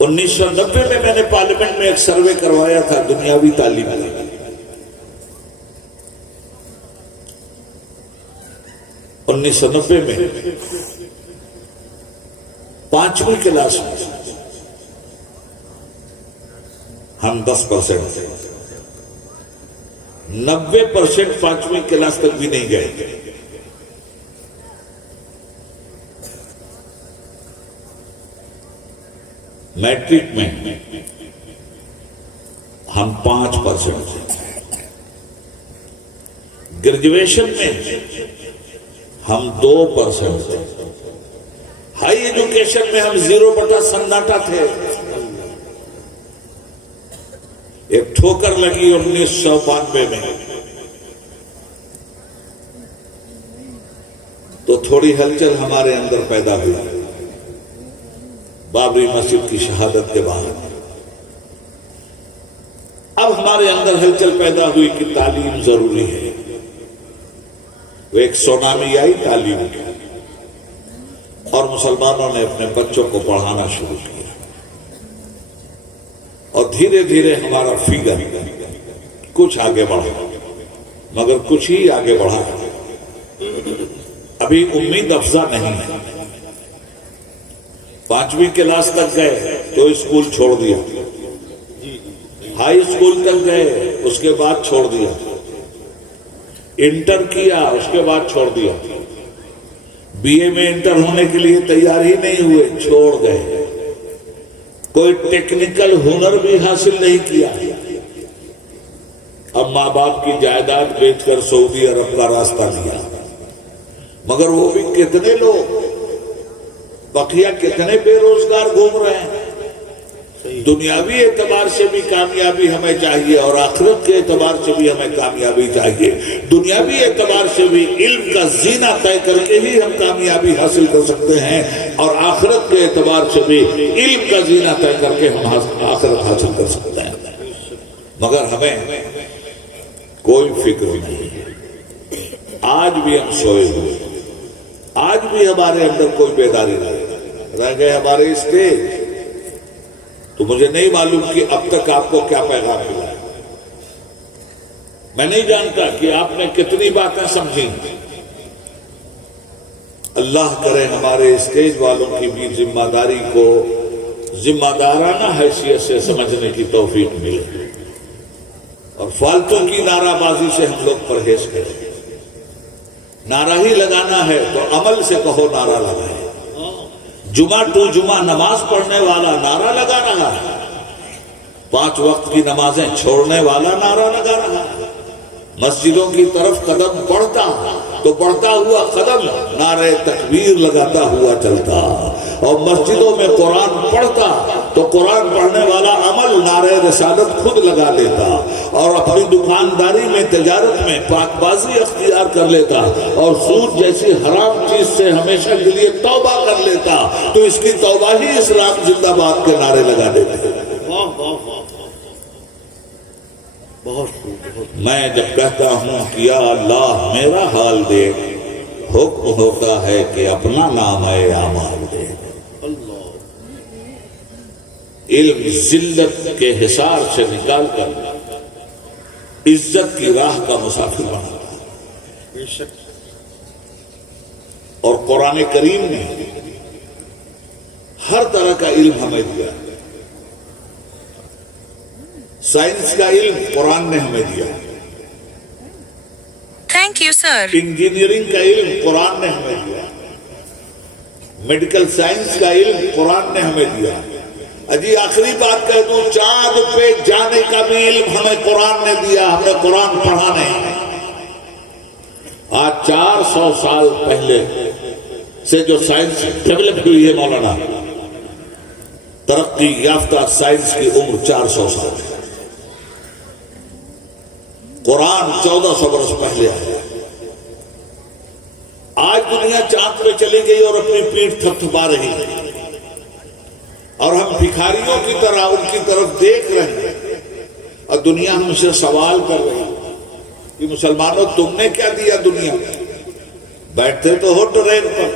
1990 میں نے پارلیمنٹ میں ایک سروے کروایا تھا دنیاوی تعلیم کا۔ 1990 میں 5ویں کلاس میں ہم 10% تھے، 90% 5ویں کلاس تک بھی نہیں گئے۔ میٹرک میں ہم 5% تھے، گریجویشن میں ہم 2% تھے، ہائی ایجوکیشن میں ہم 0/سناٹا تھے۔ ایک ٹھوکر لگی 1992 میں، تو تھوڑی ہلچل ہمارے اندر پیدا ہوئی بابری مسجد کی شہادت کے بعد۔ اب ہمارے اندر ہلچل پیدا ہوئی کہ تعلیم ضروری ہے، وہ ایک سونامی آئی تعلیم کی، اور مسلمانوں نے اپنے بچوں کو پڑھانا شروع کیا، اور دھیرے دھیرے ہمارا فگر کچھ آگے بڑھا، مگر کچھ ہی آگے بڑھا، ابھی امید افزا نہیں ہے۔ 5ویں کلاس تک گئے تو اسکول چھوڑ دیا، ہائی اسکول تک گئے اس کے بعد چھوڑ دیا، انٹر کیا اس کے بعد چھوڑ دیا، بی اے میں انٹر ہونے کے لیے تیار ہی نہیں ہوئے، چھوڑ گئے، کوئی ٹیکنیکل ہنر بھی حاصل نہیں کیا۔ اب ماں باپ کی جائیداد بیچ کر سعودی عرب کا راستہ لیا، مگر وہ بھی کتنے لوگ، بقیہ کتنے بے روزگار گھوم رہے ہیں۔ دنیاوی اعتبار سے بھی کامیابی ہمیں چاہیے اور آخرت کے اعتبار سے بھی ہمیں کامیابی چاہیے۔ دنیاوی اعتبار سے بھی علم کا زینہ طے کر کے ہی ہم کامیابی حاصل کر سکتے ہیں، اور آخرت کے اعتبار سے بھی علم کا زینہ طے کر کے ہم آخرت حاصل کر سکتے ہیں، مگر ہمیں کوئی فکر نہیں۔ آج بھی ہم سوئے ہوئے، آج بھی ہمارے اندر کوئی بیداری نہیں، رہ گئے ہمارے اسٹیج۔ تو مجھے نہیں معلوم کہ اب تک آپ کو کیا پیغام ملا ہے، میں نہیں جانتا کہ آپ نے کتنی باتیں سمجھی۔ اللہ کرے ہمارے اسٹیج والوں کی بھی ذمہ داری کو ذمہ دارانہ حیثیت سے سمجھنے کی توفیق ملے، اور فالتو کی نعرہ بازی سے ہم لوگ پرہیز کریں۔ نعرہ ہی لگانا ہے تو عمل سے کہو نعرہ لگائے۔ جمعہ ٹو جمعہ نماز پڑھنے والا نعرہ لگا رہا ہے، 5 وقت کی نمازیں چھوڑنے والا نعرہ لگا رہا ہے، مسجدوں کی طرف قدم بڑھتا تو بڑھتا ہوا قدم نعرہ تکبیر لگاتا ہوا چلتا، اور مسجدوں میں قرآن پڑھتا تو قرآن پڑھنے والا عمل نعرہ رسالت خود لگا لیتا، اور اپنی دکانداری میں تجارت میں پاک بازی اختیار کر لیتا، اور سود جیسی حرام چیز سے ہمیشہ کے لیے توبہ کر لیتا، تو اس کی توبہ ہی اسلام زندہ باد کے نعرے لگا دیتے۔ میں جب کہتا ہوں کہ یا اللہ میرا حال دیکھ، حکم ہوتا ہے کہ اپنا نام ہے اعمال دیکھ۔ علم ذلت کے حصار سے نکال کر عزت کی راہ کا مسافر بناتا ہے۔ اور قرآن کریم نے ہر طرح کا علم ہمیں دیا۔ سائنس کا علم قرآن نے ہمیں دیا، Thank you, sir. انجینئرنگ کا علم قرآن نے ہمیں دیا، میڈیکل سائنس کا علم قرآن نے ہمیں دیا۔ اجی آخری بات کہہ دوں، چاند پہ جانے کا بھی علم ہمیں قرآن نے دیا، ہمیں قرآن پڑھا نہیں۔ آج 400 سال پہلے سے جو سائنس ڈیولپ ہوئی ہے مولانا، ترقی یافتہ سائنس کی عمر 400 سال ہے۔ قرآن 1400 برس پہلے آیا۔ آج دنیا چاند پہ چلی گئی اور اپنی پیٹھ تھپتھپا رہی ہے، اور ہم بھکاریوں کی طرح ان کی طرف دیکھ رہے ہیں، اور دنیا ہم سے سوال کر رہی ہے کہ مسلمانوں تم نے کیا دیا دنیا میں؟ بیٹھتے تو ہو ٹرین پر،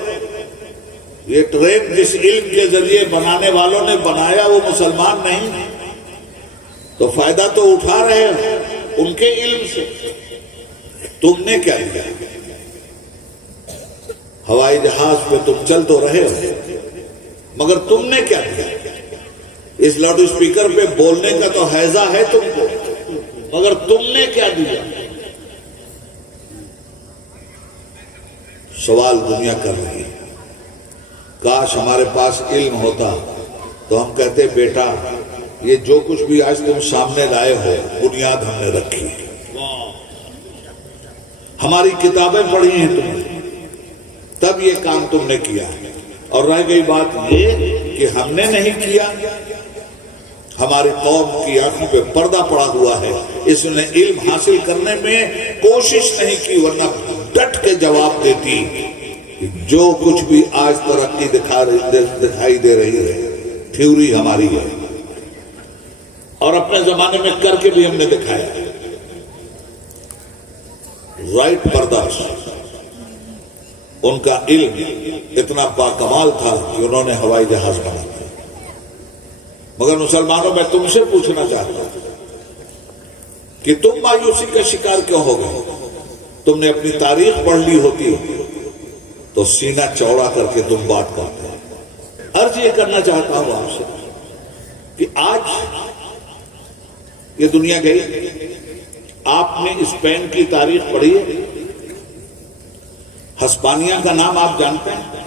یہ ٹرین جس علم کے ذریعے بنانے والوں نے بنایا وہ مسلمان نہیں، تو فائدہ تو اٹھا رہے ہیں ان کے علم سے۔ تم نے کیا دیا؟ ہوائی جہاز پہ تم چل تو رہے ہو، مگر تم نے کیا دیا؟ اس لاؤڈ اسپیکر پہ بولنے کا تو حیضہ ہے تم کو، مگر تم نے کیا دیا؟ سوال دنیا کر رہی ہے۔ کاش ہمارے پاس علم ہوتا تو ہم کہتے بیٹا یہ جو کچھ بھی آج تم سامنے لائے ہو بنیاد ہم نے رکھی، ہماری کتابیں پڑھی ہیں تم نے، تب یہ کام تم نے کیا۔ اور رہ گئی بات یہ کہ ہم نے نہیں کیا، ہماری قوم کی آنکھوں پہ پردہ پڑا ہوا ہے، اس نے علم حاصل کرنے میں کوشش نہیں کی، ورنہ ڈٹ کے جواب دیتی کہ جو کچھ بھی آج ترقی دکھائی دے رہی ہے تھیوری ہماری ہے، اور اپنے زمانے میں کر کے بھی ہم نے دکھایا۔ رائٹ بردرز، ان کا علم اتنا باکمال تھا کہ انہوں نے ہوائی جہاز بنا دیا۔ مگر مسلمانوں میں تم سے پوچھنا چاہتا ہوں کہ تم مایوسی کا شکار کیوں ہو گئے؟ تم نے اپنی تاریخ پڑھ لی ہوتی تو سینہ چوڑا کر کے تم بات کرتے۔ عرض یہ کرنا چاہتا ہوں آپ سے کہ آج یہ دنیا گئی، آپ نے اسپین کی تاریخ پڑھی ہے؟ ہسپانیہ کا نام آپ جانتے ہیں؟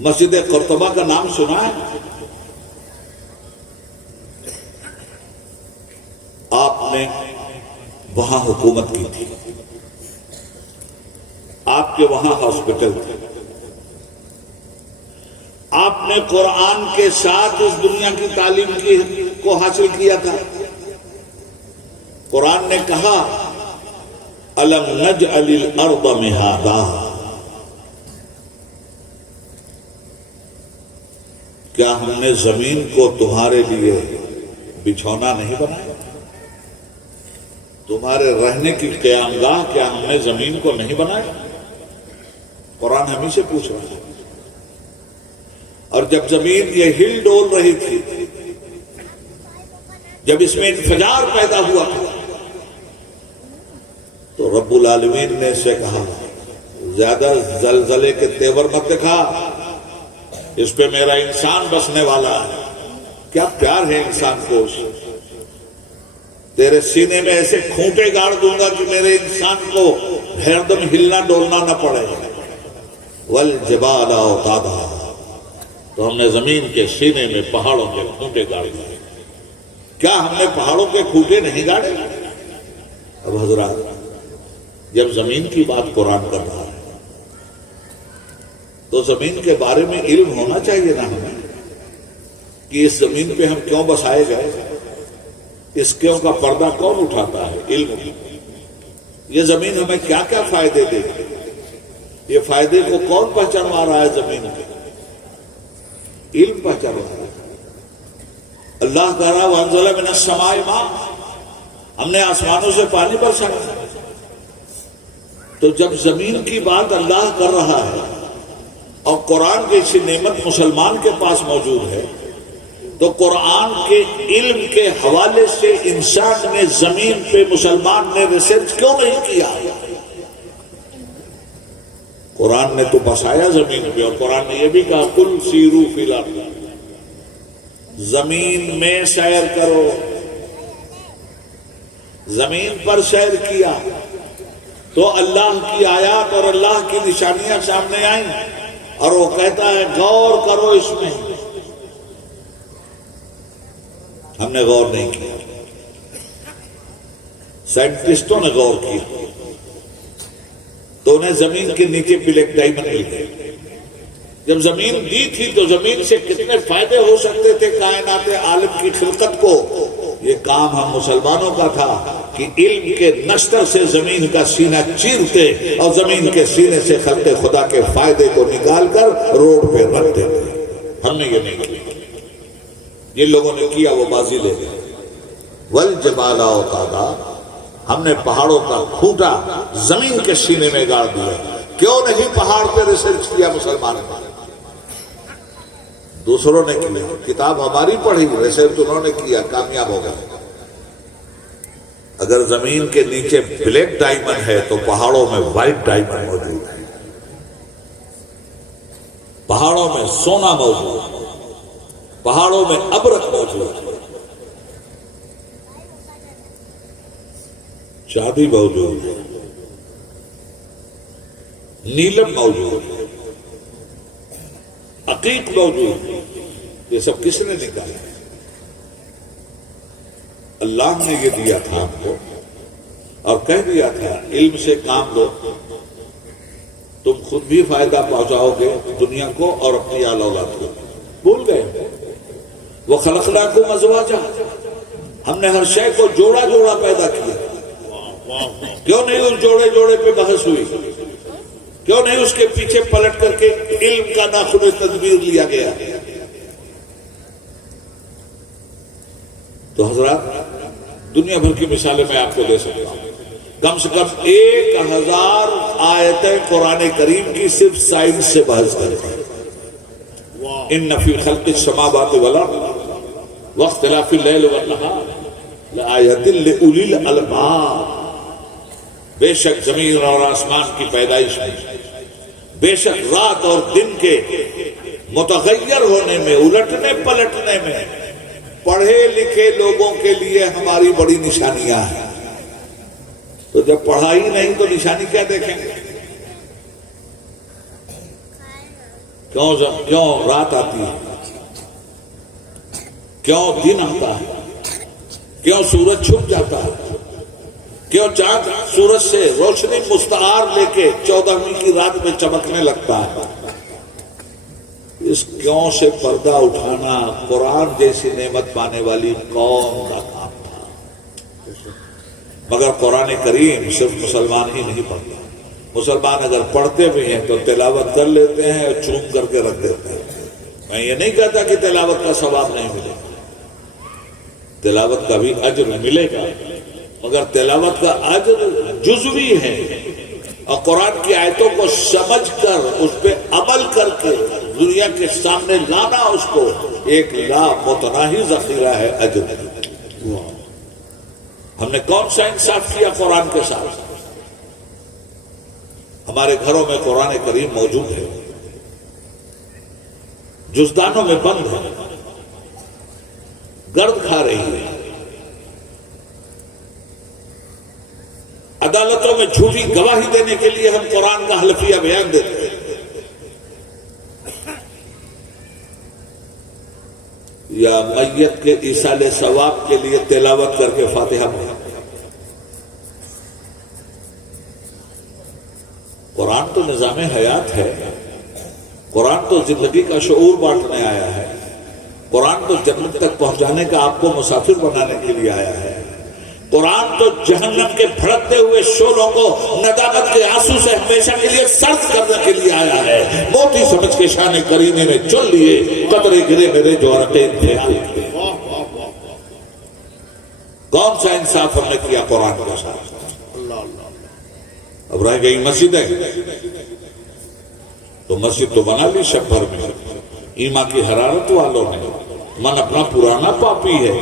مسجد قرطبہ کا نام سنا ہے؟ آپ نے وہاں حکومت کی تھی، آپ کے وہاں ہاسپٹل تھے، آپ نے قرآن کے ساتھ اس دنیا کی تعلیم کو حاصل کیا تھا۔ قرآن نے کہا أَلَمْ نَجْعَلِ الْأَرْضَ مِهَادًا، کیا ہم نے زمین کو تمہارے لیے بچھونا نہیں بنایا؟ تمہارے رہنے کی قیام گاہ کیا ہم نے زمین کو نہیں بنایا؟ قرآن ہمیں سے پوچھ رہا ہے۔ اور جب زمین یہ ہل ڈول رہی تھی، جب اس میں انفجار پیدا ہوا تھا، تو رب العالمین نے اسے کہا زیادہ زلزلے کے تیور مت دکھا، اس پہ میرا انسان بسنے والا ہے۔ کیا پیار ہے انسان کو، تیرے سینے میں ایسے کھوٹے گاڑ دوں گا کہ میرے انسان کو ہر دم ہلنا ڈولنا نہ پڑے۔ وَالْجِبَالَ أَوْتَادًا، تو ہم نے زمین کے سینے میں پہاڑوں کے کھوٹے گاڑ دیے۔ کیا ہم نے پہاڑوں کے کھوٹے نہیں گاڑے؟ اب حضرات، جب زمین کی بات قرآن کر رہا ہے تو زمین کے بارے میں علم ہونا چاہیے نا ہمیں، کہ اس زمین پہ ہم کیوں بسائے گئے، اس کیوں کا پردہ کون اٹھاتا ہے؟ علم۔ یہ زمین ہمیں کیا کیا فائدے دے گی، یہ فائدے کو کون پہچانوا رہا ہے؟ زمین کے علم پہچانوا رہا ہے۔ اللہ کہہ رہا وَأَنزَلَ مِنَ السَّمَاءِ مَاءً، ہم نے آسمانوں سے پانی برسایا۔ تو جب زمین کی بات اللہ کر رہا ہے اور قرآن جیسی نعمت مسلمان کے پاس موجود ہے، تو قرآن کے علم کے حوالے سے انسان نے زمین پہ، مسلمان نے ریسرچ کیوں نہیں کیا؟ قرآن نے تو بسایا زمین پہ، اور قرآن نے یہ بھی کہا قُلْ سِیرُوا فِی الْأَرْضِ، زمین میں سیر کرو۔ زمین پر سیر کیا تو اللہ کی آیات اور اللہ کی نشانیاں سامنے آئیں، اور وہ کہتا ہے غور کرو اس میں۔ ہم نے غور نہیں کیا، سائنٹسٹوں نے غور کیا تو انہیں زمین کے نیچے بلیک ڈائمنڈ مل گئے۔ جب زمین دی تھی تو زمین سے کتنے فائدے ہو سکتے تھے کائنات عالم کی خلقت کو۔ یہ کام ہم مسلمانوں کا تھا کہ علم کے نشتر سے زمین کا سینہ چیرتے اور زمین کے سینے سے خلق خدا کے فائدے کو نکال کر روڈ پہ رکھ دیتے۔ ہم نے یہ نہیں کیا، جن لوگوں نے کیا وہ بازی لے گئے۔ والجبال اوتادا، ہم نے پہاڑوں کا کھوٹا زمین کے سینے میں گاڑ دیا۔ کیوں نہیں پہاڑ پہ ریسرچ کیا مسلمانوں نے؟ دوسروں نے کیا، کتاب ہماری پڑھی، ریسرچ انہوں نے کیا، کامیاب ہو گئے۔ اگر زمین کے نیچے بلیک ڈائمنڈ ہے تو پہاڑوں میں وائٹ ڈائمنڈ موجود ہے، پہاڑوں میں سونا موجود ہے، پہاڑوں میں ابرک موجود ہے، چاندی موجود ہے، نیلم موجود ہے، عقیق موجود ہے۔ یہ سب کس نے نکالا؟ اللہ نے یہ دیا تھا ہم کو، اور کہہ دیا تھا علم سے کام لو، تم خود بھی فائدہ پہنچاؤ گے دنیا کو اور اپنی آل اولاد کو۔ بھول گئے؟ وَخَلَقْنَاكُمْ أَزْوَاجًا، ہم نے ہر شے کو جوڑا جوڑا پیدا کیا۔ کیوں نہیں اس جوڑے جوڑے پہ بحث ہوئی؟ کیوں نہیں اس کے پیچھے پلٹ کر کے علم کا ناخن تدبیر لیا گیا؟ تو حضرات دنیا بھر کی مثالیں میں آپ کو دے سکتا ہوں، کم سے کم 1000 آیتیں قرآن کریم کی صرف سائنس سے بحث کرتے ہیں۔ ان فی خلق السماوات والارض واختلاف اللیل والنہار لآیات لأولی الالباب، بے شک زمین اور آسمان کی پیدائش میں، بے شک رات اور دن کے متغیر ہونے میں، الٹنے پلٹنے میں پڑھے لکھے لوگوں کے لیے ہماری بڑی نشانیاں ہیں۔ تو جب پڑھائی نہیں تو نشانی کیا دیکھیں گے؟ کیوں رات آتی ہے؟ کیوں دن آتا ہے؟ کیوں سورج چھپ جاتا ہے؟ کیوں چاند سورج سے روشنی مستعار لے کے 14ویں کی رات میں چمکنے لگتا ہے؟ اس کیوں سے پردہ اٹھانا قرآن جیسی نعمت پانے والی قوم کا کام تھا۔ مگر قرآن کریم صرف مسلمان ہی نہیں پڑھتا، مسلمان اگر پڑھتے بھی ہیں تو تلاوت کر لیتے ہیں اور چوم کر کے رکھ دیتے ہیں۔ میں یہ نہیں کہتا کہ تلاوت کا ثواب نہیں ملے گا، تلاوت کا بھی اجر ملے گا، مگر تلاوت کا اجر جزوی ہے، اور قرآن کی آیتوں کو سمجھ کر اس پہ عمل کر کے دنیا کے سامنے لانا اس کو ایک لامتناہی ذخیرہ ہے اجر۔ ہم نے کون سا انصاف کیا قرآن کے ساتھ؟ ہمارے گھروں میں قرآن کریم موجود ہے، جزدانوں میں بند ہے، گرد کھا رہی ہے، عدالتوں میں جھوٹی گواہی دینے کے لیے ہم قرآن کا حلفیہ بیان دیتے ہیں، یا میت کے ایصال ثواب کے لیے تلاوت کر کے فاتحہ پڑھا۔ قرآن تو نظام حیات ہے، قرآن تو زندگی کا شعور بانٹنے آیا ہے، قرآن تو جنت تک پہنچانے کا آپ کو مسافر بنانے کے لیے آیا ہے، قرآن تو جہنم کے بھڑکتے ہوئے شعلوں کو ندامت کے آنسو سے ہمیشہ کے لیے سرد کرنے کے لیے آیا ہے۔ موتی سمجھ کے شان کریمے میں چل لیے قطرے گرے میرے جو عرقین تھے۔ کون سا انصاف ہم نے کیا قرآن کے ساتھ؟ اب رہ گئی مسجدیں، تو مسجد تو بنا لی شب بھر میں، ایمان کی حرارت والوں نے، من اپنا پرانا پاپی ہے،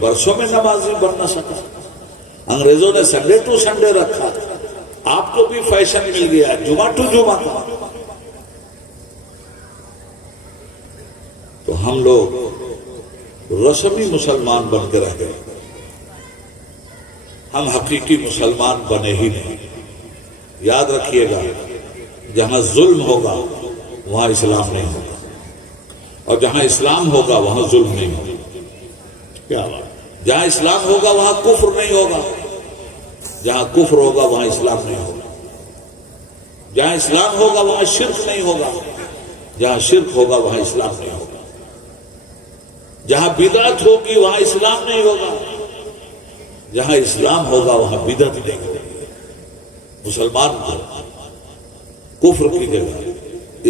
برسوں میں نمازی بن نہ سکا، انگریزوں نے سنڈے ٹو سنڈے رکھا، آپ کو بھی فیشن مل گیا جمعہ ٹو جمعہ کا۔ تو ہم لوگ رسمی مسلمان بن کے رہ گئے، ہم حقیقی مسلمان بنے ہی نہیں۔ یاد رکھیے گا، جہاں ظلم ہوگا وہاں اسلام نہیں ہوگا، اور جہاں اسلام ہوگا وہاں ظلم نہیں ہوگا۔ کیا بات، جہاں اسلام ہوگا وہاں کفر نہیں ہوگا، جہاں کفر ہوگا وہاں اسلام نہیں ہوگا، جہاں اسلام ہوگا وہاں شرک نہیں ہوگا، جہاں شرک ہوگا وہاں اسلام نہیں ہوگا، جہاں بدعت ہوگی وہاں اسلام نہیں ہوگا، جہاں اسلام ہوگا وہاں بدعت نہیں ہوگی۔ مسلمان کو کفر کی جگہ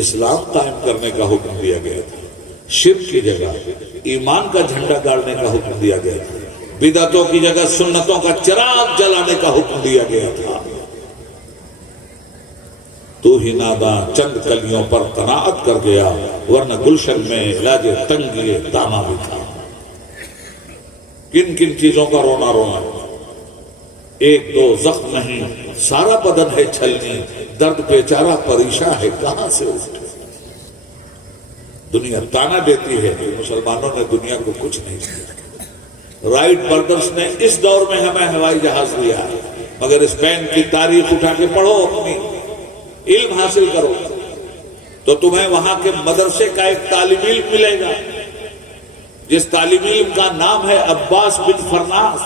اسلام قائم کرنے کا حکم دیا گیا تھا، شرک کی جگہ ایمان کا جھنڈا گاڑنے کا حکم دیا گیا تھا، بدعتوں کی جگہ سنتوں کا چراغ جلانے کا حکم دیا گیا تھا۔ تو ہی ناداں چند کلیوں پر قناعت کر گیا، ورنہ گلشن میں علاج تنگی داما بھی تھا۔ کن کن چیزوں کا رونا رونا، ایک دو زخم نہیں سارا بدن ہے چھلنی، درد بیچارہ پریشاں ہے کہاں سے اٹھے۔ دنیا تانا دیتی ہے کہ مسلمانوں نے دنیا کو کچھ نہیں دیا۔ رائٹ برادرز نے اس دور میں ہمیں ہوائی جہاز دیا، مگر اسپین کی تاریخ اٹھا کے پڑھو، اپنی علم حاصل کرو تو تمہیں وہاں کے مدرسے کا ایک طالب علم ملے گا، جس طالب علم کا نام ہے عباس بن فرناس۔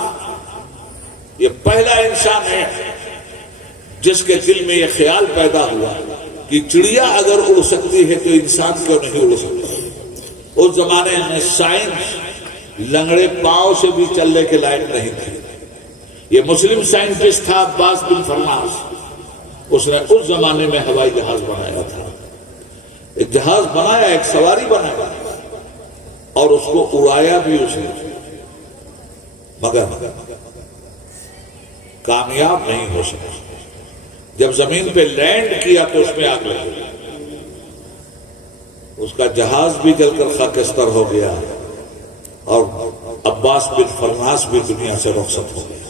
یہ پہلا انسان ہے جس کے دل میں یہ خیال پیدا ہوا کہ چڑیا اگر اڑ سکتی ہے تو انسان کیوں نہیں اڑ سکتا۔ اس زمانے میں سائنس لنگڑے پاؤں سے بھی چلنے کے لائق نہیں تھی۔ یہ مسلم سائنٹسٹ تھا عباس بن فرناس، اس نے اس زمانے میں ہوائی جہاز بنایا تھا۔ ایک جہاز بنایا، ایک سواری بنایا، اور اس کو اڑایا بھی اس نے، مگر کامیاب نہیں ہو سکا۔ جب زمین پہ لینڈ کیا تو اس میں آگ لگی، اس کا جہاز بھی جل کر خاکستر ہو گیا، اور عباس بن فرناس بھی دنیا سے رخصت ہو گیا۔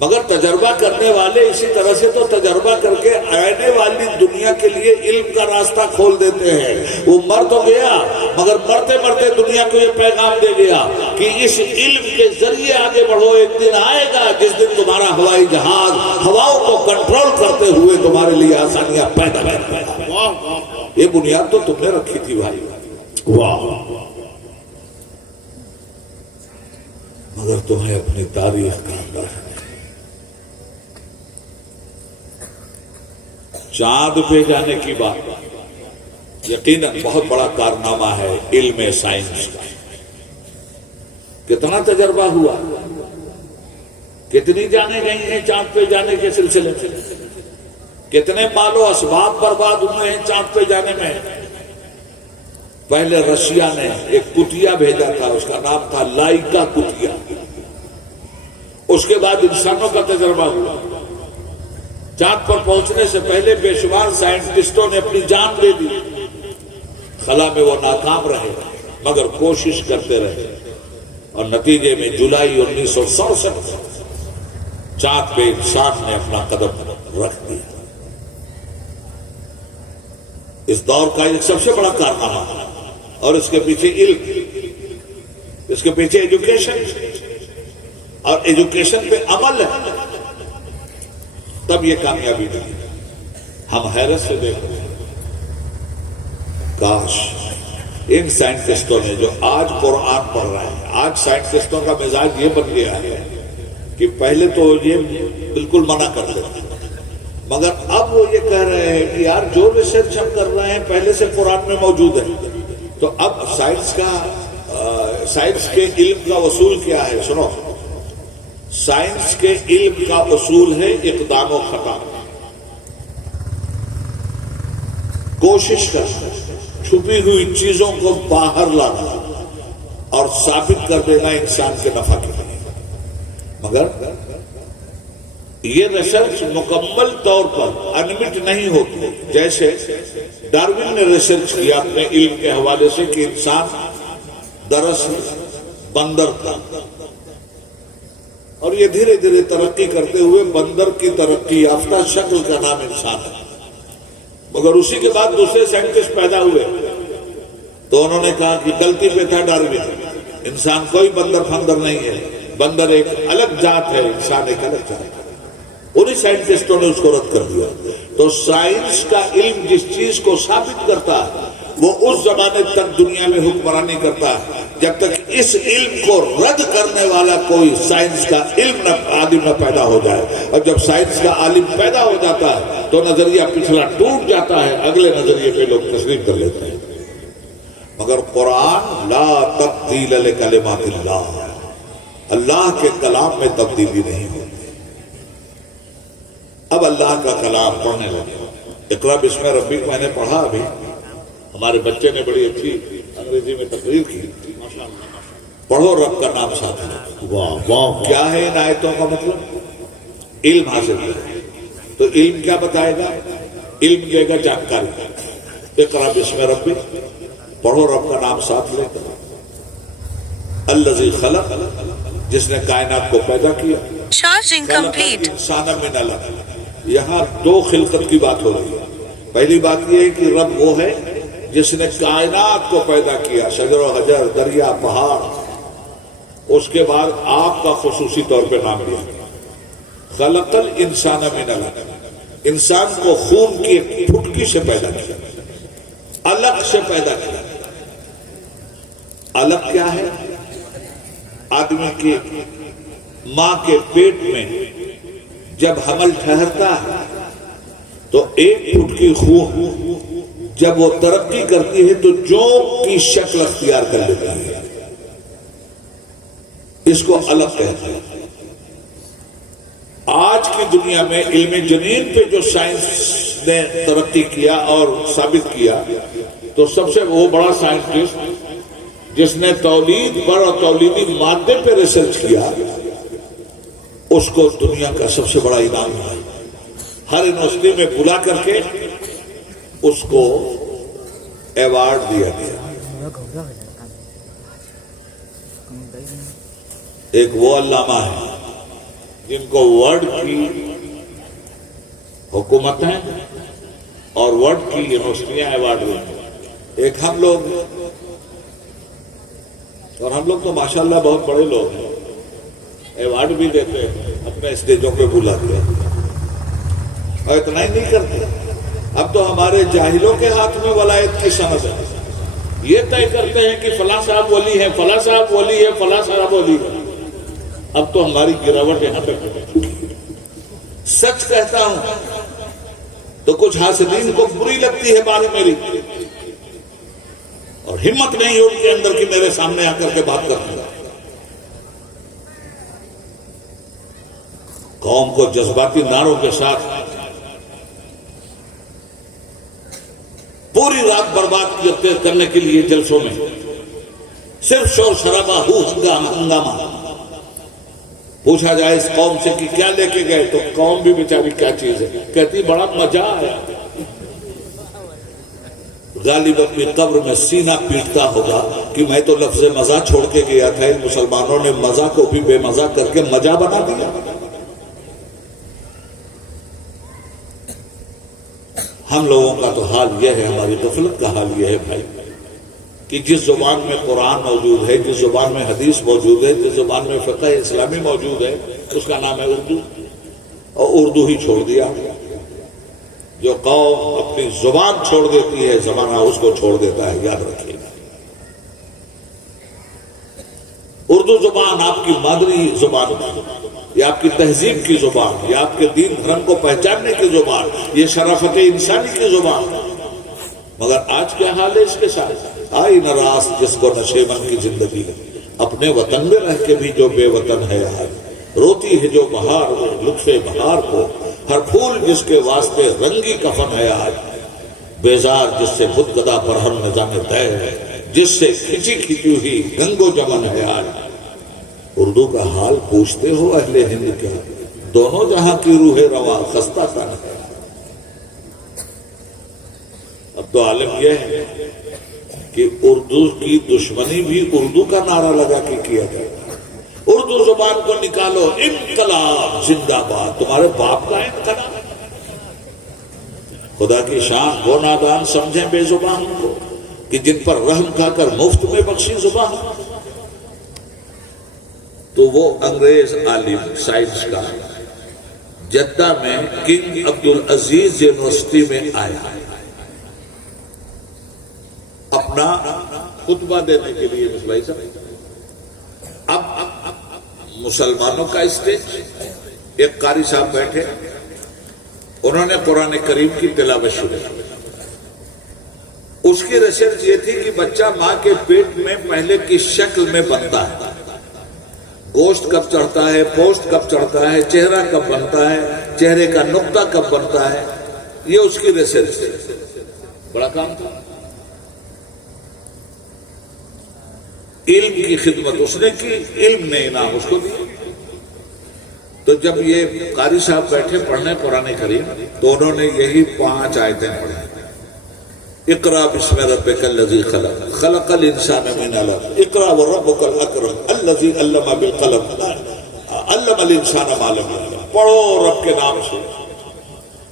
مگر تجربہ کرنے والے اسی طرح سے تو تجربہ کر کے آنے والی دنیا کے لیے علم کا راستہ کھول دیتے ہیں۔ وہ مر تو گیا، مگر مرتے مرتے دنیا کو یہ پیغام دے گیا کہ اس علم کے ذریعے آگے بڑھو، ایک دن آئے گا جس دن تمہارا ہوائی جہاز ہواؤں کو کنٹرول کرتے ہوئے تمہارے لیے آسانیاں پیدا کرے گا۔ یہ بنیاد تو تم نے رکھی تھی بھائی، واہ، مگر تمہیں اپنی تاریخ کا اندر ہے۔ چاند پہ جانے کی بات یقیناً بہت بڑا کارنامہ ہے علم سائنس کا۔ کتنا تجربہ ہوا، کتنی جانیں گئی ہیں چاند پہ جانے کے سلسلے میں، کتنے مال و اسباب برباد ہوئے ہیں چاند پہ جانے میں۔ پہلے رشیا نے ایک کٹیا بھیجا تھا، اس کا نام تھا لائکا کٹیا۔ اس کے بعد انسانوں کا تجربہ ہوا۔ چاند پر پہنچنے سے پہلے بے شمار سائنٹسٹوں نے اپنی جان دے دی، خلا میں وہ ناکام رہے، مگر کوشش کرتے رہے، اور نتیجے میں جولائی 1967 چاند پہ انسان نے اپنا قدم رکھ دیا۔ اس دور کا ایک سب سے بڑا کارنامہ، اور اس کے پیچھے علم، اس کے پیچھے ایجوکیشن، اور ایجوکیشن پہ عمل ہے، تب یہ کامیابی ملی۔ ہم حیرت سے دیکھ رہے ہیں، کاش ان سائنٹسٹوں نے جو آج قرآن پڑھ رہے ہیں، آج سائنٹسٹوں کا مزاج یہ بن گیا ہے کہ پہلے تو یہ بالکل منع کر دیتے، مگر اب وہ یہ کہہ رہے ہیں کہ یار جو ریسرچ ہم کر رہے ہیں پہلے سے قرآن میں موجود ہے۔ تو اب سائنس کے علم کا اصول کیا ہے؟ سنو، سائنس کے علم کا اصول ہے اقدام و خطا، کوشش کرنا، چھپی ہوئی چیزوں کو باہر لانا اور ثابت کر دینا انسان کے نفع کے لیے۔ مگر یہ ریسرچ مکمل طور پر انمٹ نہیں ہوتی. جیسے ڈارون نے ریسرچ کیا اپنے علم کے حوالے سے کہ انسان دراصل بندر تھا، اور یہ دھیرے دھیرے ترقی کرتے ہوئے بندر کی ترقی یافتہ شکل کا نام انسان ہے. مگر اسی کے بعد دوسرے سائنٹسٹ پیدا ہوئے تو انہوں نے کہا کہ غلطی پہ تھا ڈارون، انسان کوئی بندر فندر نہیں ہے، بندر ایک الگ ذات ہے، انسان ایک الگ ذات ہے. انہی سائنٹسٹوں نے اس کو رد کر دیا. تو سائنس کا علم جس چیز کو ثابت کرتا ہے وہ اس زمانے تک دنیا میں حکمرانی کرتا ہے جب تک اس علم کو رد کرنے والا کوئی سائنس کا علم عالم نہ پیدا ہو جائے. اور جب سائنس کا عالم پیدا ہو جاتا ہے تو نظریہ پچھلا ٹوٹ جاتا ہے، اگلے نظریے پہ لوگ تسلیم کر لیتے ہیں. مگر قرآن لا تبدیل لکلمات اللہ، اللہ کے کلام میں تبدیلی نہیں ہوتی. اب اللہ کا کلام پڑھنے لگے. اقرا بسم ربک میں نے پڑھا، ابھی ہمارے بچے نے بڑی اچھی انگریزی میں تقریر کی. پڑھو رب کا نام ساتھ میں. واہ واہ. کیا ہے ان آیتوں کا مطلب؟ علم حاصل کرے. تو علم کیا بتائے گا؟ علم دے گا جانکاری. اقرا بسم ربک، پڑھو رب کا نام ساتھ لے کر. الذی خلق، جس نے کائنات کو پیدا کیا. Charging complete. انسان من علق. یہاں دو خلقت کی بات ہو رہی ہے. پہلی بات یہ ہے کہ رب وہ ہے جس نے کائنات کو پیدا کیا، شجر و حجر، دریا، پہاڑ. اس کے بعد آپ کا خصوصی طور پہ نام لیا، خلق الانسان من علق. انسان کو خون کی ایک پھٹکی سے پیدا کیا، علق سے پیدا کیا. علق کیا ہے؟ آدمی کی ماں کے پیٹ میں جب حمل ٹھہرتا ہے تو ایک پھٹکی خون جب وہ ترقی کرتی ہے تو جوک کی شکل اختیار کر لیتی ہے. اس کو علق کہتے ہیں. آج کی دنیا میں علم جنین پہ جو سائنس نے ترقی کیا اور ثابت کیا، تو سب سے وہ بڑا سائنٹسٹ جس نے تولید پر اور تولیدی مادے پہ ریسرچ کیا، اس کو دنیا کا سب سے بڑا انعام ملا. ہر یونیورسٹی میں بلا کر کے اس کو ایوارڈ دیا گیا. ایک وہ علامہ ہے جن کو ورڈ کی حکومت ہے اور ورڈ کی یونیورسٹیاں ایوارڈ دیں. ایک ہم لوگ، اور ہم لوگ تو ماشاءاللہ بہت بڑے لوگ ہیں، ایوارڈ بھی دیتے ہیں، اپنے اسٹیجوں پہ بلاتے ہیں. اور اتنا ہی نہیں کرتے، اب تو ہمارے جاہلوں کے ہاتھ میں ولایت کی سند ہے. یہ طے کرتے ہیں کہ فلاں صاحب ولی ہے، فلاں صاحب ولی ہے، فلاں صاحب ولی ہے. اب تو ہماری گراوٹ یہاں تک ہے. سچ کہتا ہوں تو کچھ حاسدین کو بری لگتی ہے بات میری، اور ہمت نہیں ان کے اندر کہ میرے سامنے آ کر کے بات کرتے ہیں. قوم کو جذباتی نعروں کے ساتھ پوری رات برباد کرنے کے لیے جلسوں میں صرف شور شرابہ، ہنگامہ. پوچھا جائے اس قوم سے کہ کیا لے کے گئے تو قوم بھی بیچاری کیا چیز ہے، کہتی بڑا مزہ آیا. غالب اپنی قبر میں سینہ پیٹتا ہوگا کہ میں تو لفظ مزہ چھوڑ کے گیا تھا، ان مسلمانوں نے مزہ کو بھی بے مزہ کر کے مزہ بنا دیا. ہم لوگوں کا تو حال یہ ہے، ہماری غفلت کا حال یہ ہے بھائی، کہ جس زبان میں قرآن موجود ہے، جس زبان میں حدیث موجود ہے، جس زبان میں فقہ اسلامی موجود ہے، اس کا نام ہے اردو. اور اردو ہی چھوڑ دیا. جو قوم اپنی زبان چھوڑ دیتی ہے زمانہ اس کو چھوڑ دیتا ہے، یاد رکھیے. اردو زبان آپ کی مادری زبان ہے، یہ آپ کی تہذیب کی زبان، یہ آپ کے دین دھرم کو پہچاننے کی زبان، یہ شرافت انسانی کی زبان. مگر آج کیا حال ہے اس کے ساتھ؟ آئی نہ راست جس کو نشیمن کی زندگی ہے، اپنے وطن میں رہ کے بھی جو بے وطن ہے آج. روتی ہے جو بہار میں لطف بہار کو، ہر پھول جس کے واسطے رنگی کفن ہے آج. بیزار جس سے بت گدا پر ہر نظام طے ہے، جس سے کھچی کھچی ہوئی گنگو جمن ہے آج. اردو کا حال پوچھتے ہو اہل ہند کے، دونوں جہاں کی روح رواں خستہ تن ہے۔ اب تو عالم یہ ہے کہ اردو کی دشمنی بھی اردو کا نعرہ لگا کے کیا جائے۔ اردو زبان کو نکالو، انقلاب زندہ باد، تمہارے باپ کا انقلاب۔ خدا کی شان وہ نادان سمجھیں بے زبان کو کہ جن پر رحم کھا کر مفت میں بخشی زبان۔ تو وہ انگریز عالم سائنس کا جدہ میں کنگ عبدالعزیز یونیورسٹی میں آیا اپنا خطبہ دینے کے لیے۔ بھائی صاحب، اب مسلمانوں کا اسٹیج، ایک قاری صاحب بیٹھے، انہوں نے قرآن کریم کی تلاوت شروع کی۔ اس کی ریسرچ یہ تھی کہ بچہ ماں کے پیٹ میں پہلے کس شکل میں بنتا ہے، گوشت کب چڑھتا ہے، پوسٹ کب چڑھتا ہے، چہرہ کب بنتا ہے، چہرے کا نقطہ کب بنتا ہے، یہ اس کی ریسرچ تھی۔ بڑا کام تھا۔ علم کی خدمت اس نے کی، علم نے انعام اس کو دیا۔ تو جب یہ قاری صاحب بیٹھے پڑھنے قرآن کریم، تو انہوں نے یہی 5 آیتیں پڑھی۔ اقرا بسم ربک الذی خلق، خلق الانسان من علق، اقرا وربک الاکرم الذی علم بالقلم، علم الانسان ما لم یعلم۔ پڑھو رب کے نام سے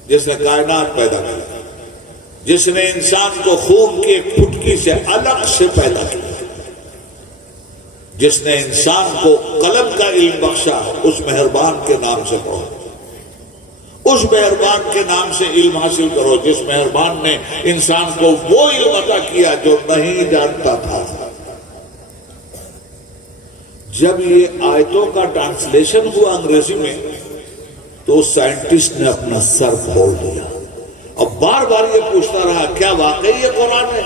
جس نے کائنات پیدا کیا، جس نے انسان کو خون کی ایک پھٹکی سے الگ سے پیدا کیا، جس نے انسان کو قلم کا علم بخشا، اس مہربان کے نام سے پڑھو، اس مہربان کے نام سے علم حاصل کرو جس مہربان نے انسان کو وہ علم عطا کیا جو نہیں جانتا تھا۔ جب یہ آیتوں کا ٹرانسلیشن ہوا انگریزی میں، تو سائنٹسٹ نے اپنا سر پھوڑ دیا۔ اب بار بار یہ پوچھتا رہا، کیا واقعی یہ قرآن ہے؟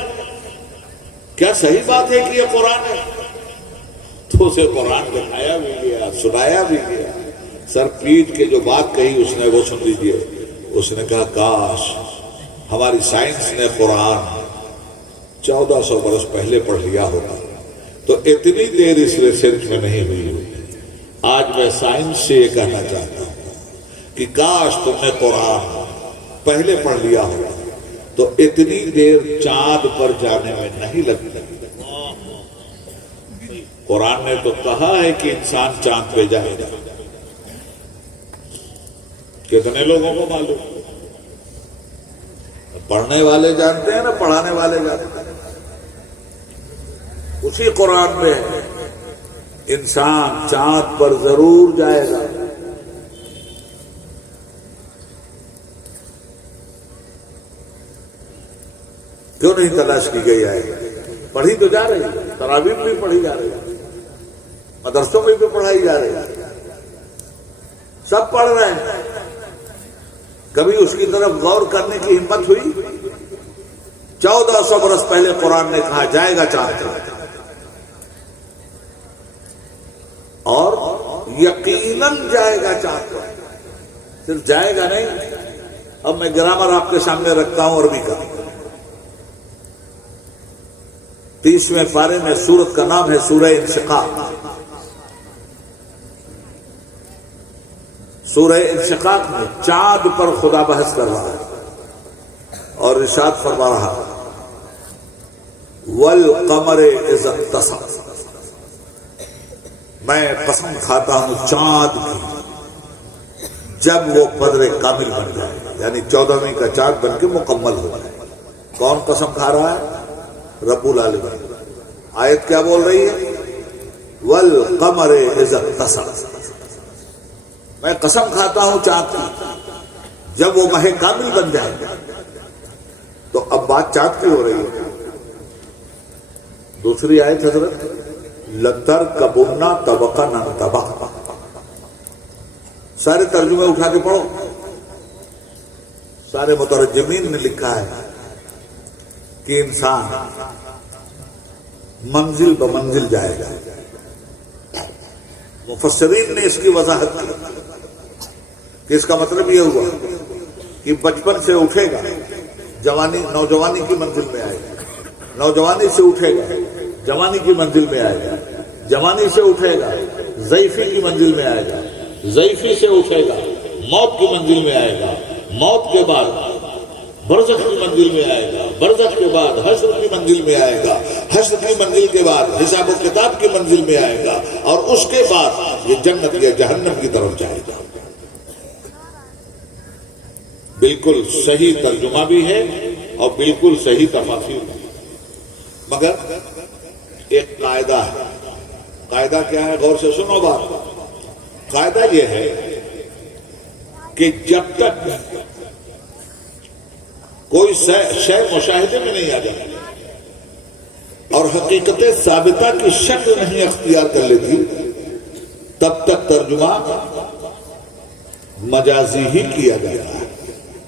کیا صحیح بات ہے کہ یہ قرآن ہے؟ تو اسے قرآن دکھایا بھی گیا، سنایا بھی گیا۔ سر پیٹ کے جو بات کہی اس نے وہ سن لیجیے۔ اس نے کہا کاش ہماری سائنس نے قرآن 1400 برس پہلے پڑھ لیا ہوگا تو اتنی دیر اس ریسرچ میں نہیں ہوئی ہوگی۔ آج میں سائنس سے یہ کہنا چاہتا ہوں کہ کاش تم نے قرآن پہلے پڑھ لیا ہوگا تو اتنی دیر چاند پر جانے میں نہیں لگتی۔ قرآن نے تو کہا ہے کہ انسان چاند پہ جائے گا۔ کتنے لوگوں کو معلوم؟ پڑھنے والے جانتے ہیں نا، پڑھانے والے جانتے ہیں۔ اسی قرآن میں انسان چاند پر ضرور جائے گا۔ کیوں نہیں تلاش کی گئی ہے؟ پڑھی تو جا رہی ہے، تراویح بھی پڑھی جا رہی ہے، مدرسوں میں بھی پڑھائی جا رہی ہے، سب پڑھ رہے ہیں۔ کبھی اس کی طرف غور کرنے کی ہمت ہوئی؟ 1400 برس پہلے قرآن نے کہا جائے گا چاند پر، اور یقیناً جائے گا چاند پر۔ صرف جائے گا نہیں، اب میں گرامر آپ کے سامنے رکھتا ہوں عربی کا۔ 30ویں پارے میں سورت کا نام ہے سورہ انشقاق۔ سورہ انشقاق میں چاند پر خدا بحث کر رہا ہے اور ارشاد فرما رہا والقمر اذا اتسق، میں قسم کھاتا ہوں چاند کی جب وہ بدر کامل بن جائے، یعنی 14ویں کا چاند بن کے مکمل ہو جائے۔ کون قسم کھا رہا ہے؟ رب العالمین۔ آیت کیا بول رہی ہے؟ والقمر اذا اتسق، میں قسم کھاتا ہوں چاند کی جب وہ ماہ کامل بن جائے گا۔ تو اب بات چاند کی ہو رہی ہے۔ دوسری آیت حضرت لَتَرْكَبُنَّ طَبَقًا عَنْ طَبَقٍ، سارے ترجمے اٹھا کے پڑھو، سارے مترجمین نے لکھا ہے کہ انسان منزل بمنزل جائے گا۔ مفسرین نے اس کی وضاحت کی کہ اس کا مطلب یہ ہوا کہ بچپن سے اٹھے گا، جوانی نوجوانی کی منزل میں آئے گا، نوجوانی سے اٹھے گا، جوانی کی منزل میں آئے گا، جوانی سے اٹھے گا، ضعیفی کی منزل میں آئے گا، ضعیفی سے اٹھے گا، موت کی منزل میں آئے گا، موت کے بعد برزخ کی منزل میں آئے گا، برزخ کے بعد حشر کی منزل میں آئے گا، حشر کی منزل کے بعد حساب و کتاب کی منزل میں آئے گا، اور اس کے بعد یہ جنت یا جہنم کی طرف جائے گا۔ بالکل صحیح ترجمہ بھی ہے اور بالکل صحیح تفاسیر بھی، مگر ایک قاعدہ ہے۔ قاعدہ کیا ہے؟ غور سے سنو بات۔ قاعدہ یہ ہے کہ جب تک کوئی شے مشاہدے میں نہیں آ جائے اور حقیقت ثابتہ کی شکل نہیں اختیار کر لیتی، تب تک ترجمہ مجازی ہی کیا جاتا ہے۔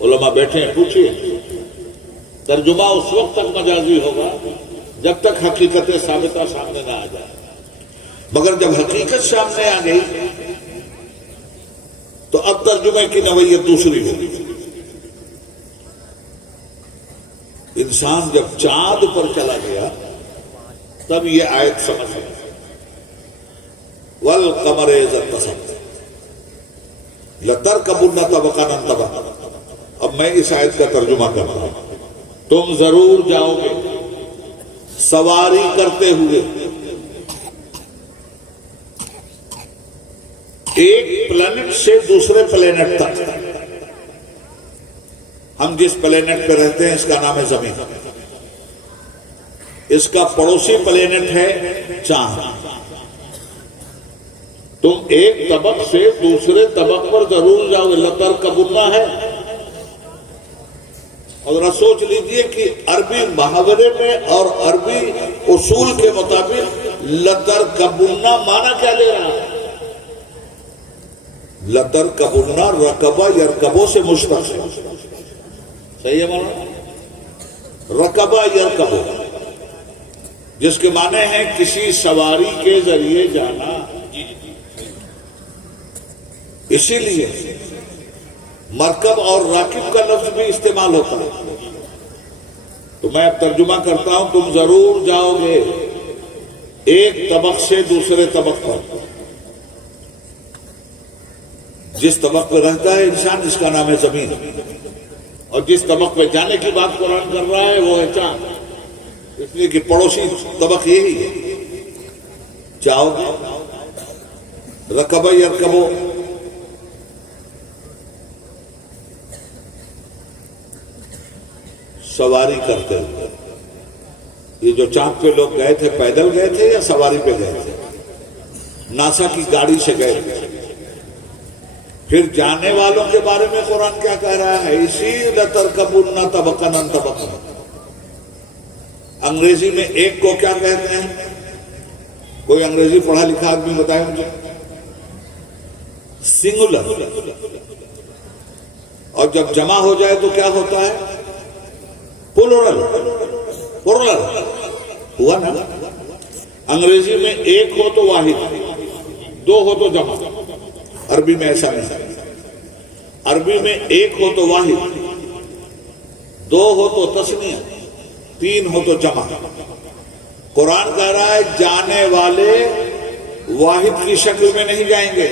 علماء بیٹھے ہیں، پوچھئے، ترجمہ اس وقت تک مجازی ہوگا جب تک حقیقت ثابتہ سامنے نہ آ جائے، مگر جب حقیقت سامنے آ گئی تو اب ترجمے کی نوعیت دوسری ہوگی۔ انسان جب چاند پر چلا گیا تب یہ آیت سمجھ گیا، وَالْقَمَرِ إِذَا اتَّسَقَ لَتَرْكَبُنَّ طَبَقًا عَنْ طَبَقٍ۔ اب میں اس آیت کا ترجمہ کرتا ہوں۔ تم ضرور جاؤ گے سواری کرتے ہوئے ایک پلانٹ سے دوسرے پلانٹ تک۔ ہم جس پلانٹ پہ رہتے ہیں اس کا نام ہے زمین، اس کا پڑوسی پلانٹ ہے چاند۔ تم ایک طبق سے دوسرے طبق پر ضرور جاؤ گے۔ لَتَرْكَبُنَّ ہے، اور سوچ لیجئے کہ عربی محاورے میں اور عربی اصول کے مطابق لَتَرْكَبُنَّ معنی کیا لے رہا ہے؟ لَتَرْكَبُنَّ رکبہ یرکبو سے مشتق ہے، صحیح ہے مولانا؟ رکبہ یرکبو جس کے معنی ہے کسی سواری کے ذریعے جانا۔ اسی لیے مرکب اور راکب کا لفظ بھی استعمال ہوتا ہے۔ تو میں اب ترجمہ کرتا ہوں، تم ضرور جاؤ گے ایک طبق سے دوسرے طبق پر۔ جس طبق پہ رہتا ہے انسان اس کا نام ہے زمین، اور جس طبق پہ جانے کی بات قرآن کر رہا ہے وہ ہے چاند، اس لیے کہ پڑوسی طبق یہی ہے۔ جاؤ گے رکبہ یرکبو، سواری کرتے ہوئے۔ یہ جو چاند پہ لوگ گئے تھے پیدل گئے تھے یا سواری پہ گئے تھے؟ ناسا کی گاڑی سے گئے تھے۔ پھر جانے والوں کے بارے میں قرآن کیا کہہ رہا ہے؟ اسی لَتَرْكَبُنَّ طَبَقًا عَنْ طَبَقٍ۔ انگریزی میں ایک کو کیا کہتے ہیں؟ کوئی انگریزی پڑھا لکھا آدمی بتائے مجھے۔ سنگولر۔ اور جب جمع ہو جائے تو کیا ہوتا ہے؟ پلورل۔ پلورل ہوا نا؟ انگریزی میں ایک ہو تو واحد، دو ہو تو جمع۔ عربی میں ایسا نہیں، عربی میں ایک ہو تو واحد، دو ہو تو تثنیہ، تین ہو تو جمع۔ قرآن کہہ رہا ہے جانے والے واحد کی شکل میں نہیں جائیں گے،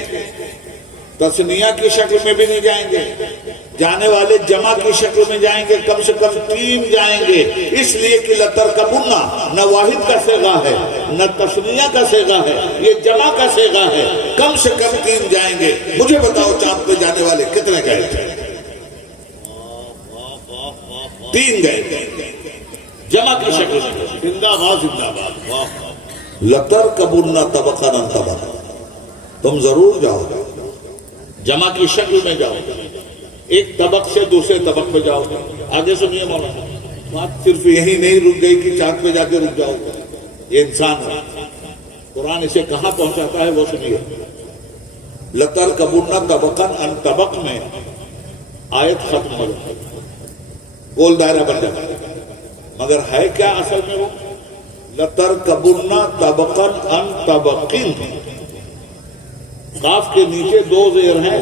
تثنیہ کی شکل میں بھی نہیں جائیں گے، جانے والے جمع کی شکل میں جائیں گے، کم سے کم تین جائیں گے۔ اس لیے کہ لَتَرْكَبُنَّ نہ واحد کا صیغہ ہے نہ تثنیہ کا صیغہ ہے، یہ جمع کا صیغہ ہے، کم سے کم تین جائیں گے۔ مجھے بتاؤ چاند پہ جانے والے کتنے گئے تھے؟ تین گئے تھے، جمع کی شکل میں۔ زندہ باد زندہ باد۔ لَتَرْكَبُنَّ طَبَقًا عَنْ طَبَقٍ، تم ضرور جاؤ گے، جمع کی شکل میں جاؤ گے، ایک طبق سے دوسرے طبق پہ جاؤ گے۔ آگے سنیے مولانا، بات صرف یہی نہیں رک گئی کہ چاند پہ جا کے رک جاؤ گے، یہ انسان ہے، قرآن اسے کہاں پہنچاتا ہے وہ سنیے۔ لَتَرْكَبُنَّ طَبَقًا عَنْ طَبَقٍ میں آیت ختم ہو جائے، گول دائرہ بن جاتا ہے، مگر ہے کیا اصل میں وہ؟ لَتَرْكَبُنَّ طَبَقًا عَنْ طَبَقٍ، قاف کے نیچے دو زیر ہیں،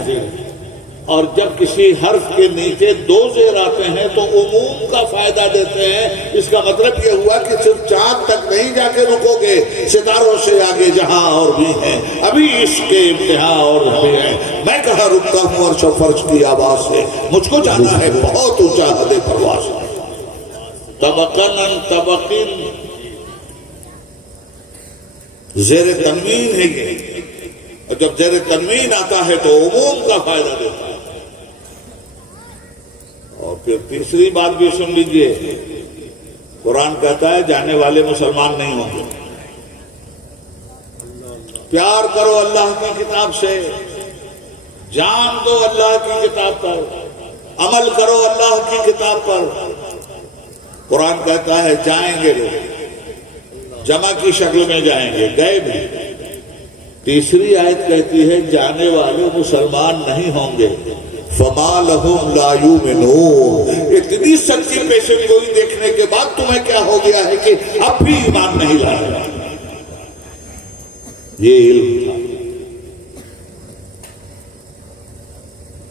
اور جب کسی حرف کے نیچے دو زیر آتے ہیں تو عموم کا فائدہ دیتے ہیں. اس کا مطلب یہ ہوا کہ صرف چاند تک نہیں جا کے رکو گے، ستاروں سے آگے جہاں اور بھی ہیں، ابھی اس کے انتہا اور بھی ہے. میں کہاں رکتا ہوں عرش و فرش کی آواز سے، مجھ کو جانا ہے بہت اونچا حد پرواز. طبقن طبقن زیر تنوین ہے یہ، اور جب زیر تنوین آتا ہے تو عموم کا فائدہ دیتا ہے. اور پھر تیسری بات بھی سن لیجئے، قرآن کہتا ہے جانے والے مسلمان نہیں ہوں گے. پیار کرو اللہ کی کتاب سے، جان دو اللہ کی کتاب پر، عمل کرو اللہ کی کتاب پر. قرآن کہتا ہے جائیں گے لوگ، جمع کی شکل میں جائیں گے، گئے بھی. تیسری آیت کہتی ہے جانے والے مسلمان نہیں ہوں گے. فما لہم لا یؤمنون. اتنی سچی پیشن گوئی دیکھنے کے بعد تمہیں کیا ہو گیا ہے کہ اب بھی ایمان نہیں لا رہا؟ یہ علم تھا.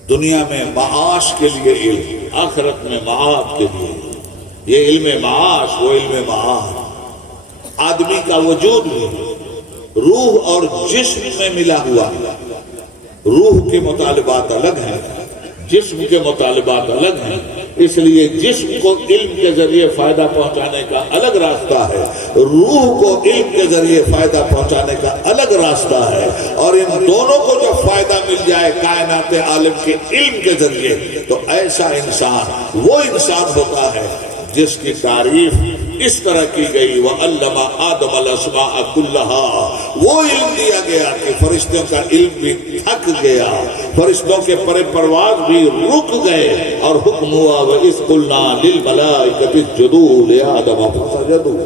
دنیا میں معاش کے لیے علم، آخرت میں معاد کے لیے. یہ علم معاش، وہ علم معاد. آدمی کا وجود بھی روح اور جسم میں ملا ہوا ہے. روح کے مطالبات الگ ہیں، جسم کے مطالبات الگ ہیں. اس لیے جسم کو علم کے ذریعے فائدہ پہنچانے کا الگ راستہ ہے، روح کو علم کے ذریعے فائدہ پہنچانے کا الگ راستہ ہے. اور ان دونوں کو جب فائدہ مل جائے کائنات عالم کے علم کے ذریعے تو ایسا انسان وہ انسان ہوتا ہے جس کی تعریف اس طرح کی گئی وَعَلَّمَ آدَمَ الْأَسْمَاءَ كُلَّهَا. وہ علم دیا گیا کہ فرشتوں کا علم بھی تھک گیا، فرشتوں کے پرواز بھی رک گئے، اور حکم ہوا وَإِذْ قُلْنَا لِلْمَلَائِكَةِ اسْجُدُوا لِآدَمَ فَسَجَدُوا.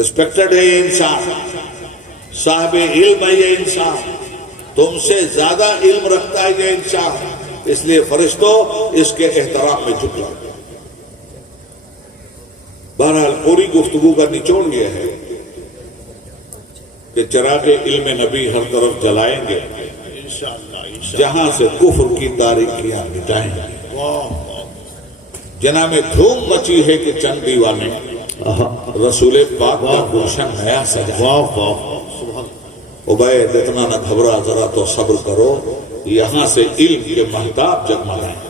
رسپیکٹڈ ہے یہ انسان، صاحب علم ہے یہ انسان، تم سے زیادہ علم رکھتا ہے یہ انسان، اس لیے فرشتوں اس کے احترام میں جھک جاؤ. بہرحال پوری گفتگو کا نچوڑ یہ ہے کہ چراغ علم نبی ہر طرف جلائیں گے، جہاں سے کفر کی تاریکیاں مٹائیں گے. جناب میں دھوم مچی ہے کہ چند دیوانے رسول پاک کا گلشن نیا سجا. عبید اتنا نہ گھبرا، ذرا تو صبر کرو، یہاں سے علم کے مہتاب جگمگائیں.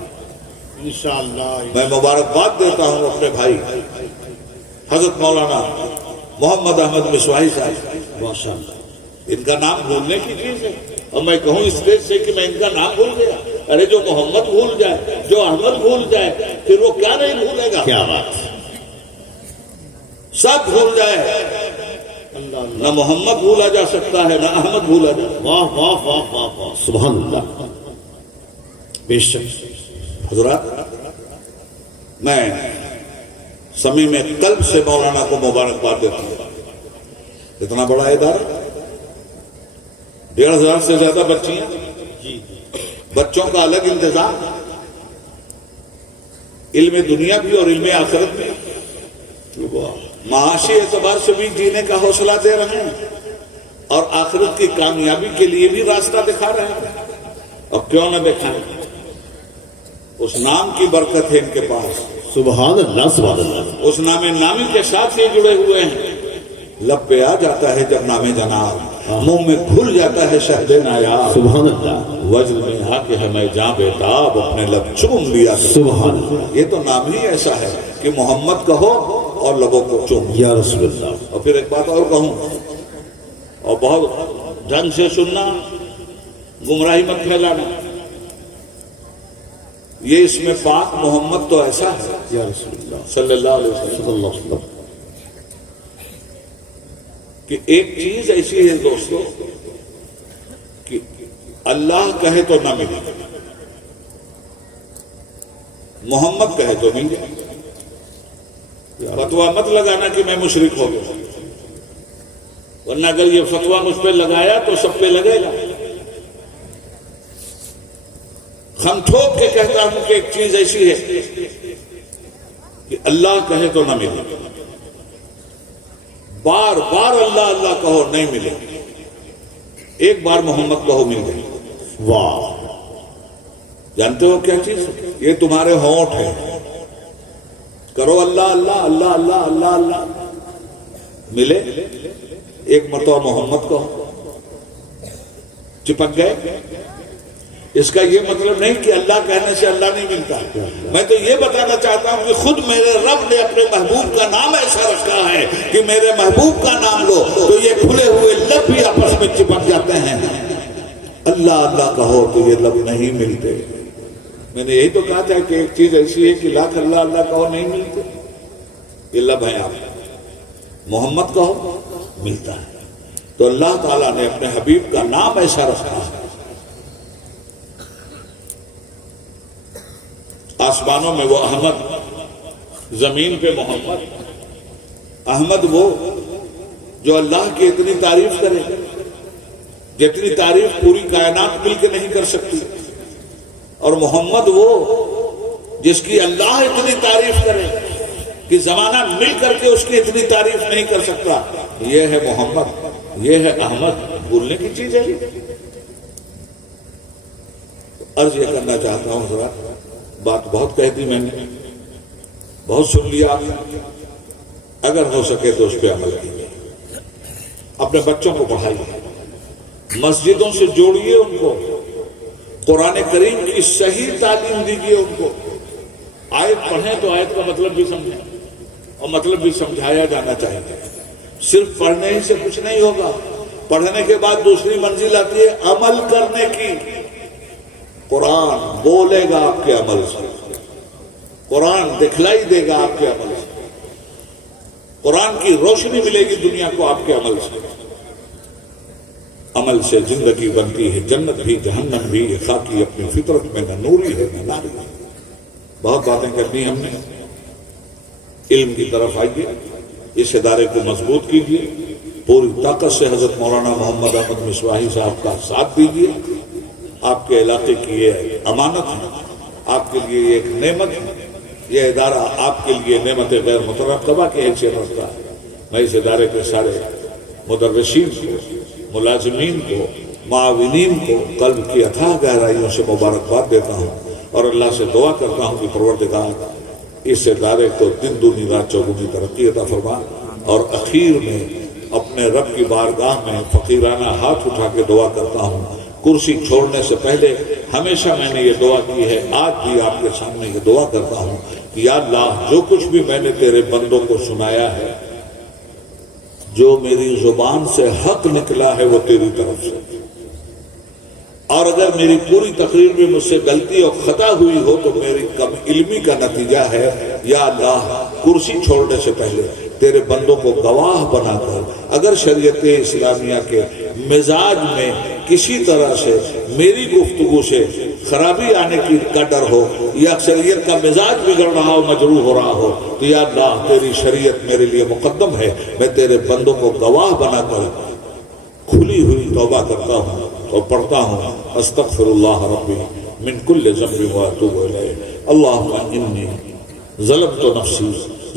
میں مبارکباد دیتا ہوں اپنے بھائی حضرت مولانا محمد احمد مصباحی صاحب. ماشاءاللہ ان کا نام بھولنے کی چیز ہے، اور میں کہوں اسٹیج سے کہ میں ان کا نام بھول گیا. ارے جو محمد بھول جائے، جو احمد بھول جائے، پھر وہ کیا نہیں بھولے گا؟ کیا بات، سب بھول جائے. نہ محمد بھولا جا سکتا ہے، نہ احمد بھولا جا. واہ واہ واہ واہ واہ، سبحان اللہ. بے شک حضرات، میں سمیع میں قلب سے مولانا کو مبارکباد دیتا ہوں. اتنا بڑا ادارہ، 1,500 سے زیادہ بچیاں، بچوں کا الگ انتظام، علم دنیا بھی اور علم آخرت بھی، معاشی اعتبار سے بھی جینے کا حوصلہ دے رہے ہیں، اور آخرت کی کامیابی کے لیے بھی راستہ دکھا رہے ہیں. اور کیوں نہ دکھائیں، اس نام کی برکت ہے ان کے پاس. سبحان اللہ سبحان اللہ. اس نام نامی کے ساتھ یہ جڑے ہوئے ہیں. لب پہ آ جاتا ہے جب نام جناب، منہ میں گھل جاتا ہے شہد نایاب. سبحان اللہ. وجل میں آ کے ہمیں جاں بیتاب اپنے لب چوم لیا. سبحان اللہ. یہ تو نام ہی ایسا ہے کہ محمد کہو اور لبوں کو چوم. یا رسول اللہ. اور پھر ایک بات اور کہوں، اور بہت ڈھنگ سے سننا، گمراہی مت پھیلانا. یہ اس میں پاک محمد تو ایسا ہے یا رسول اللہ صلی اللہ علیہ وسلم صلی اللہ علیہ وسلم کہ ایک چیز ایسی ہے دوستو کہ اللہ کہے تو نہ ملے، محمد کہے تو مل جائے. فتویٰ مت لگانا کہ میں مشرک ہو گیا، ورنہ اگر یہ فتویٰ مجھ پہ لگایا تو سب پہ لگے گا. ہم ٹھوک کے کہتا ہوں کہ ایک چیز ایسی ہے کہ اللہ کہے تو نہ ملے، بار بار اللہ اللہ کہو نہیں ملے، ایک بار محمد کہو مل گئی. واہ. جانتے ہو کیا چیز؟ یہ تمہارے ہونٹ ہے، کرو اللہ اللہ اللہ اللہ اللہ اللہ، ملے ایک مرتبہ محمد کو چپک گئے. اس کا یہ مطلب نہیں کہ اللہ کہنے سے اللہ نہیں ملتا. میں تو یہ بتانا چاہتا ہوں کہ خود میرے رب نے اپنے محبوب کا نام ایسا رکھا ہے کہ میرے محبوب کا نام لو تو یہ کھلے ہوئے لب بھی آپس میں چپک جاتے ہیں. اللہ اللہ کہو تو یہ لب نہیں ملتے. میں نے یہی تو کہا تھا کہ ایک چیز ایسی ہے کہ لاکھ اللہ اللہ کہو نہیں ملتے. یہ لب ہے آپ محمد کہو ملتا ہے. تو اللہ تعالیٰ نے اپنے حبیب کا نام ایسا رکھا ہے. آسمانوں میں وہ احمد، زمین پہ محمد. احمد وہ جو اللہ کی اتنی تعریف کرے جتنی تعریف پوری کائنات مل کے نہیں کر سکتی، اور محمد وہ جس کی اللہ اتنی تعریف کرے کہ زمانہ مل کر کے اس کی اتنی تعریف نہیں کر سکتا. یہ ہے محمد، یہ ہے احمد. بولنے کی چیز ہے. عرض یہ کرنا چاہتا ہوں، ذرا بات بہت کہہ دی میں نے، بہت سن لیا آپ نے. اگر ہو سکے تو اس پہ عمل کیجیے. اپنے بچوں کو پڑھائیے، مسجدوں سے جوڑیے ان کو، قرآن کریم کی صحیح تعلیم دیجیے ان کو. آیت پڑھیں تو آیت کا مطلب بھی سمجھیں، اور مطلب بھی سمجھایا جانا چاہیے. صرف پڑھنے ہی سے کچھ نہیں ہوگا. پڑھنے کے بعد دوسری منزل آتی ہے عمل کرنے کی. قرآن بولے گا آپ کے عمل سے، قرآن دکھلائی دے گا آپ کے عمل سے، قرآن کی روشنی ملے گی دنیا کو آپ کے عمل سے. عمل سے زندگی بنتی ہے، جنت بھی جہنم بھی. خاکی اپنی فطرت میں نہ نوری ہے نہ ناری ہے. بہت باتیں کرنی ہم نے. علم کی طرف آئیے، اس ادارے کو مضبوط کیجیے. پوری طاقت سے حضرت مولانا محمد احمد مصباحی صاحب کا ساتھ دیجیے. آپ کے علاقے کی یہ امانت ہے، آپ کے لیے یہ ایک نعمت ہے. یہ ادارہ آپ کے لیے نعمت غیر مترقبہ کی حیثیت رکھتا ہے. میں اس ادارے کے سارے مدرسین کو، ملازمین کو، معاونین کو قلب کی اتھاہ گہرائیوں سے مبارکباد دیتا ہوں، اور اللہ سے دعا کرتا ہوں کہ پروردگار اس ادارے کو دن دگنی رات چوگنی ترقی عطا فرما. اور اخیر میں اپنے رب کی بارگاہ میں فقیرانہ ہاتھ اٹھا کے دعا کرتا ہوں. کرسی چھوڑنے سے پہلے ہمیشہ میں نے یہ دعا کی ہے، آج بھی آپ کے سامنے یہ دعا کرتا ہوں کہ یا اللہ جو کچھ بھی میں نے تیرے بندوں کو سنایا ہے، جو میری زبان سے حق نکلا ہے وہ تیری طرف سے، اور اگر میری پوری تقریر میں مجھ سے غلطی اور خطا ہوئی ہو تو میری کم علمی کا نتیجہ ہے. یا اللہ کرسی چھوڑنے سے پہلے تیرے بندوں کو گواہ بنا کر، اگر شریعت اسلامیہ کے مزاج میں کسی طرح سے میری گفتگو سے خرابی آنے کا ڈر ہو، یا شریعت کا مزاج بگڑ رہا ہو، مجروح ہو رہا ہو، تو یا اللہ تیری شریعت میرے لیے مقدم ہے. میں تیرے بندوں کو گواہ بنا کر کھلی ہوئی توبہ کرتا ہوں اور پڑھتا ہوں استغفر اللہ ربی من کل ذنب واتوب الیہ. اللہم انی ظلمت نفسی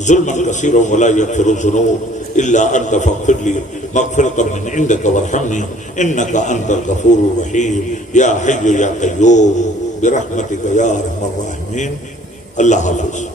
ظلما کثیرا ولا یغفر الذنوب الا انت فاغفر لی مغفرۃ من عندک وارحمنی انک انت الغفور الرحیم. یا حی یا قیوم برحمتک یا ارحم الراحمین. اللہ حافظ.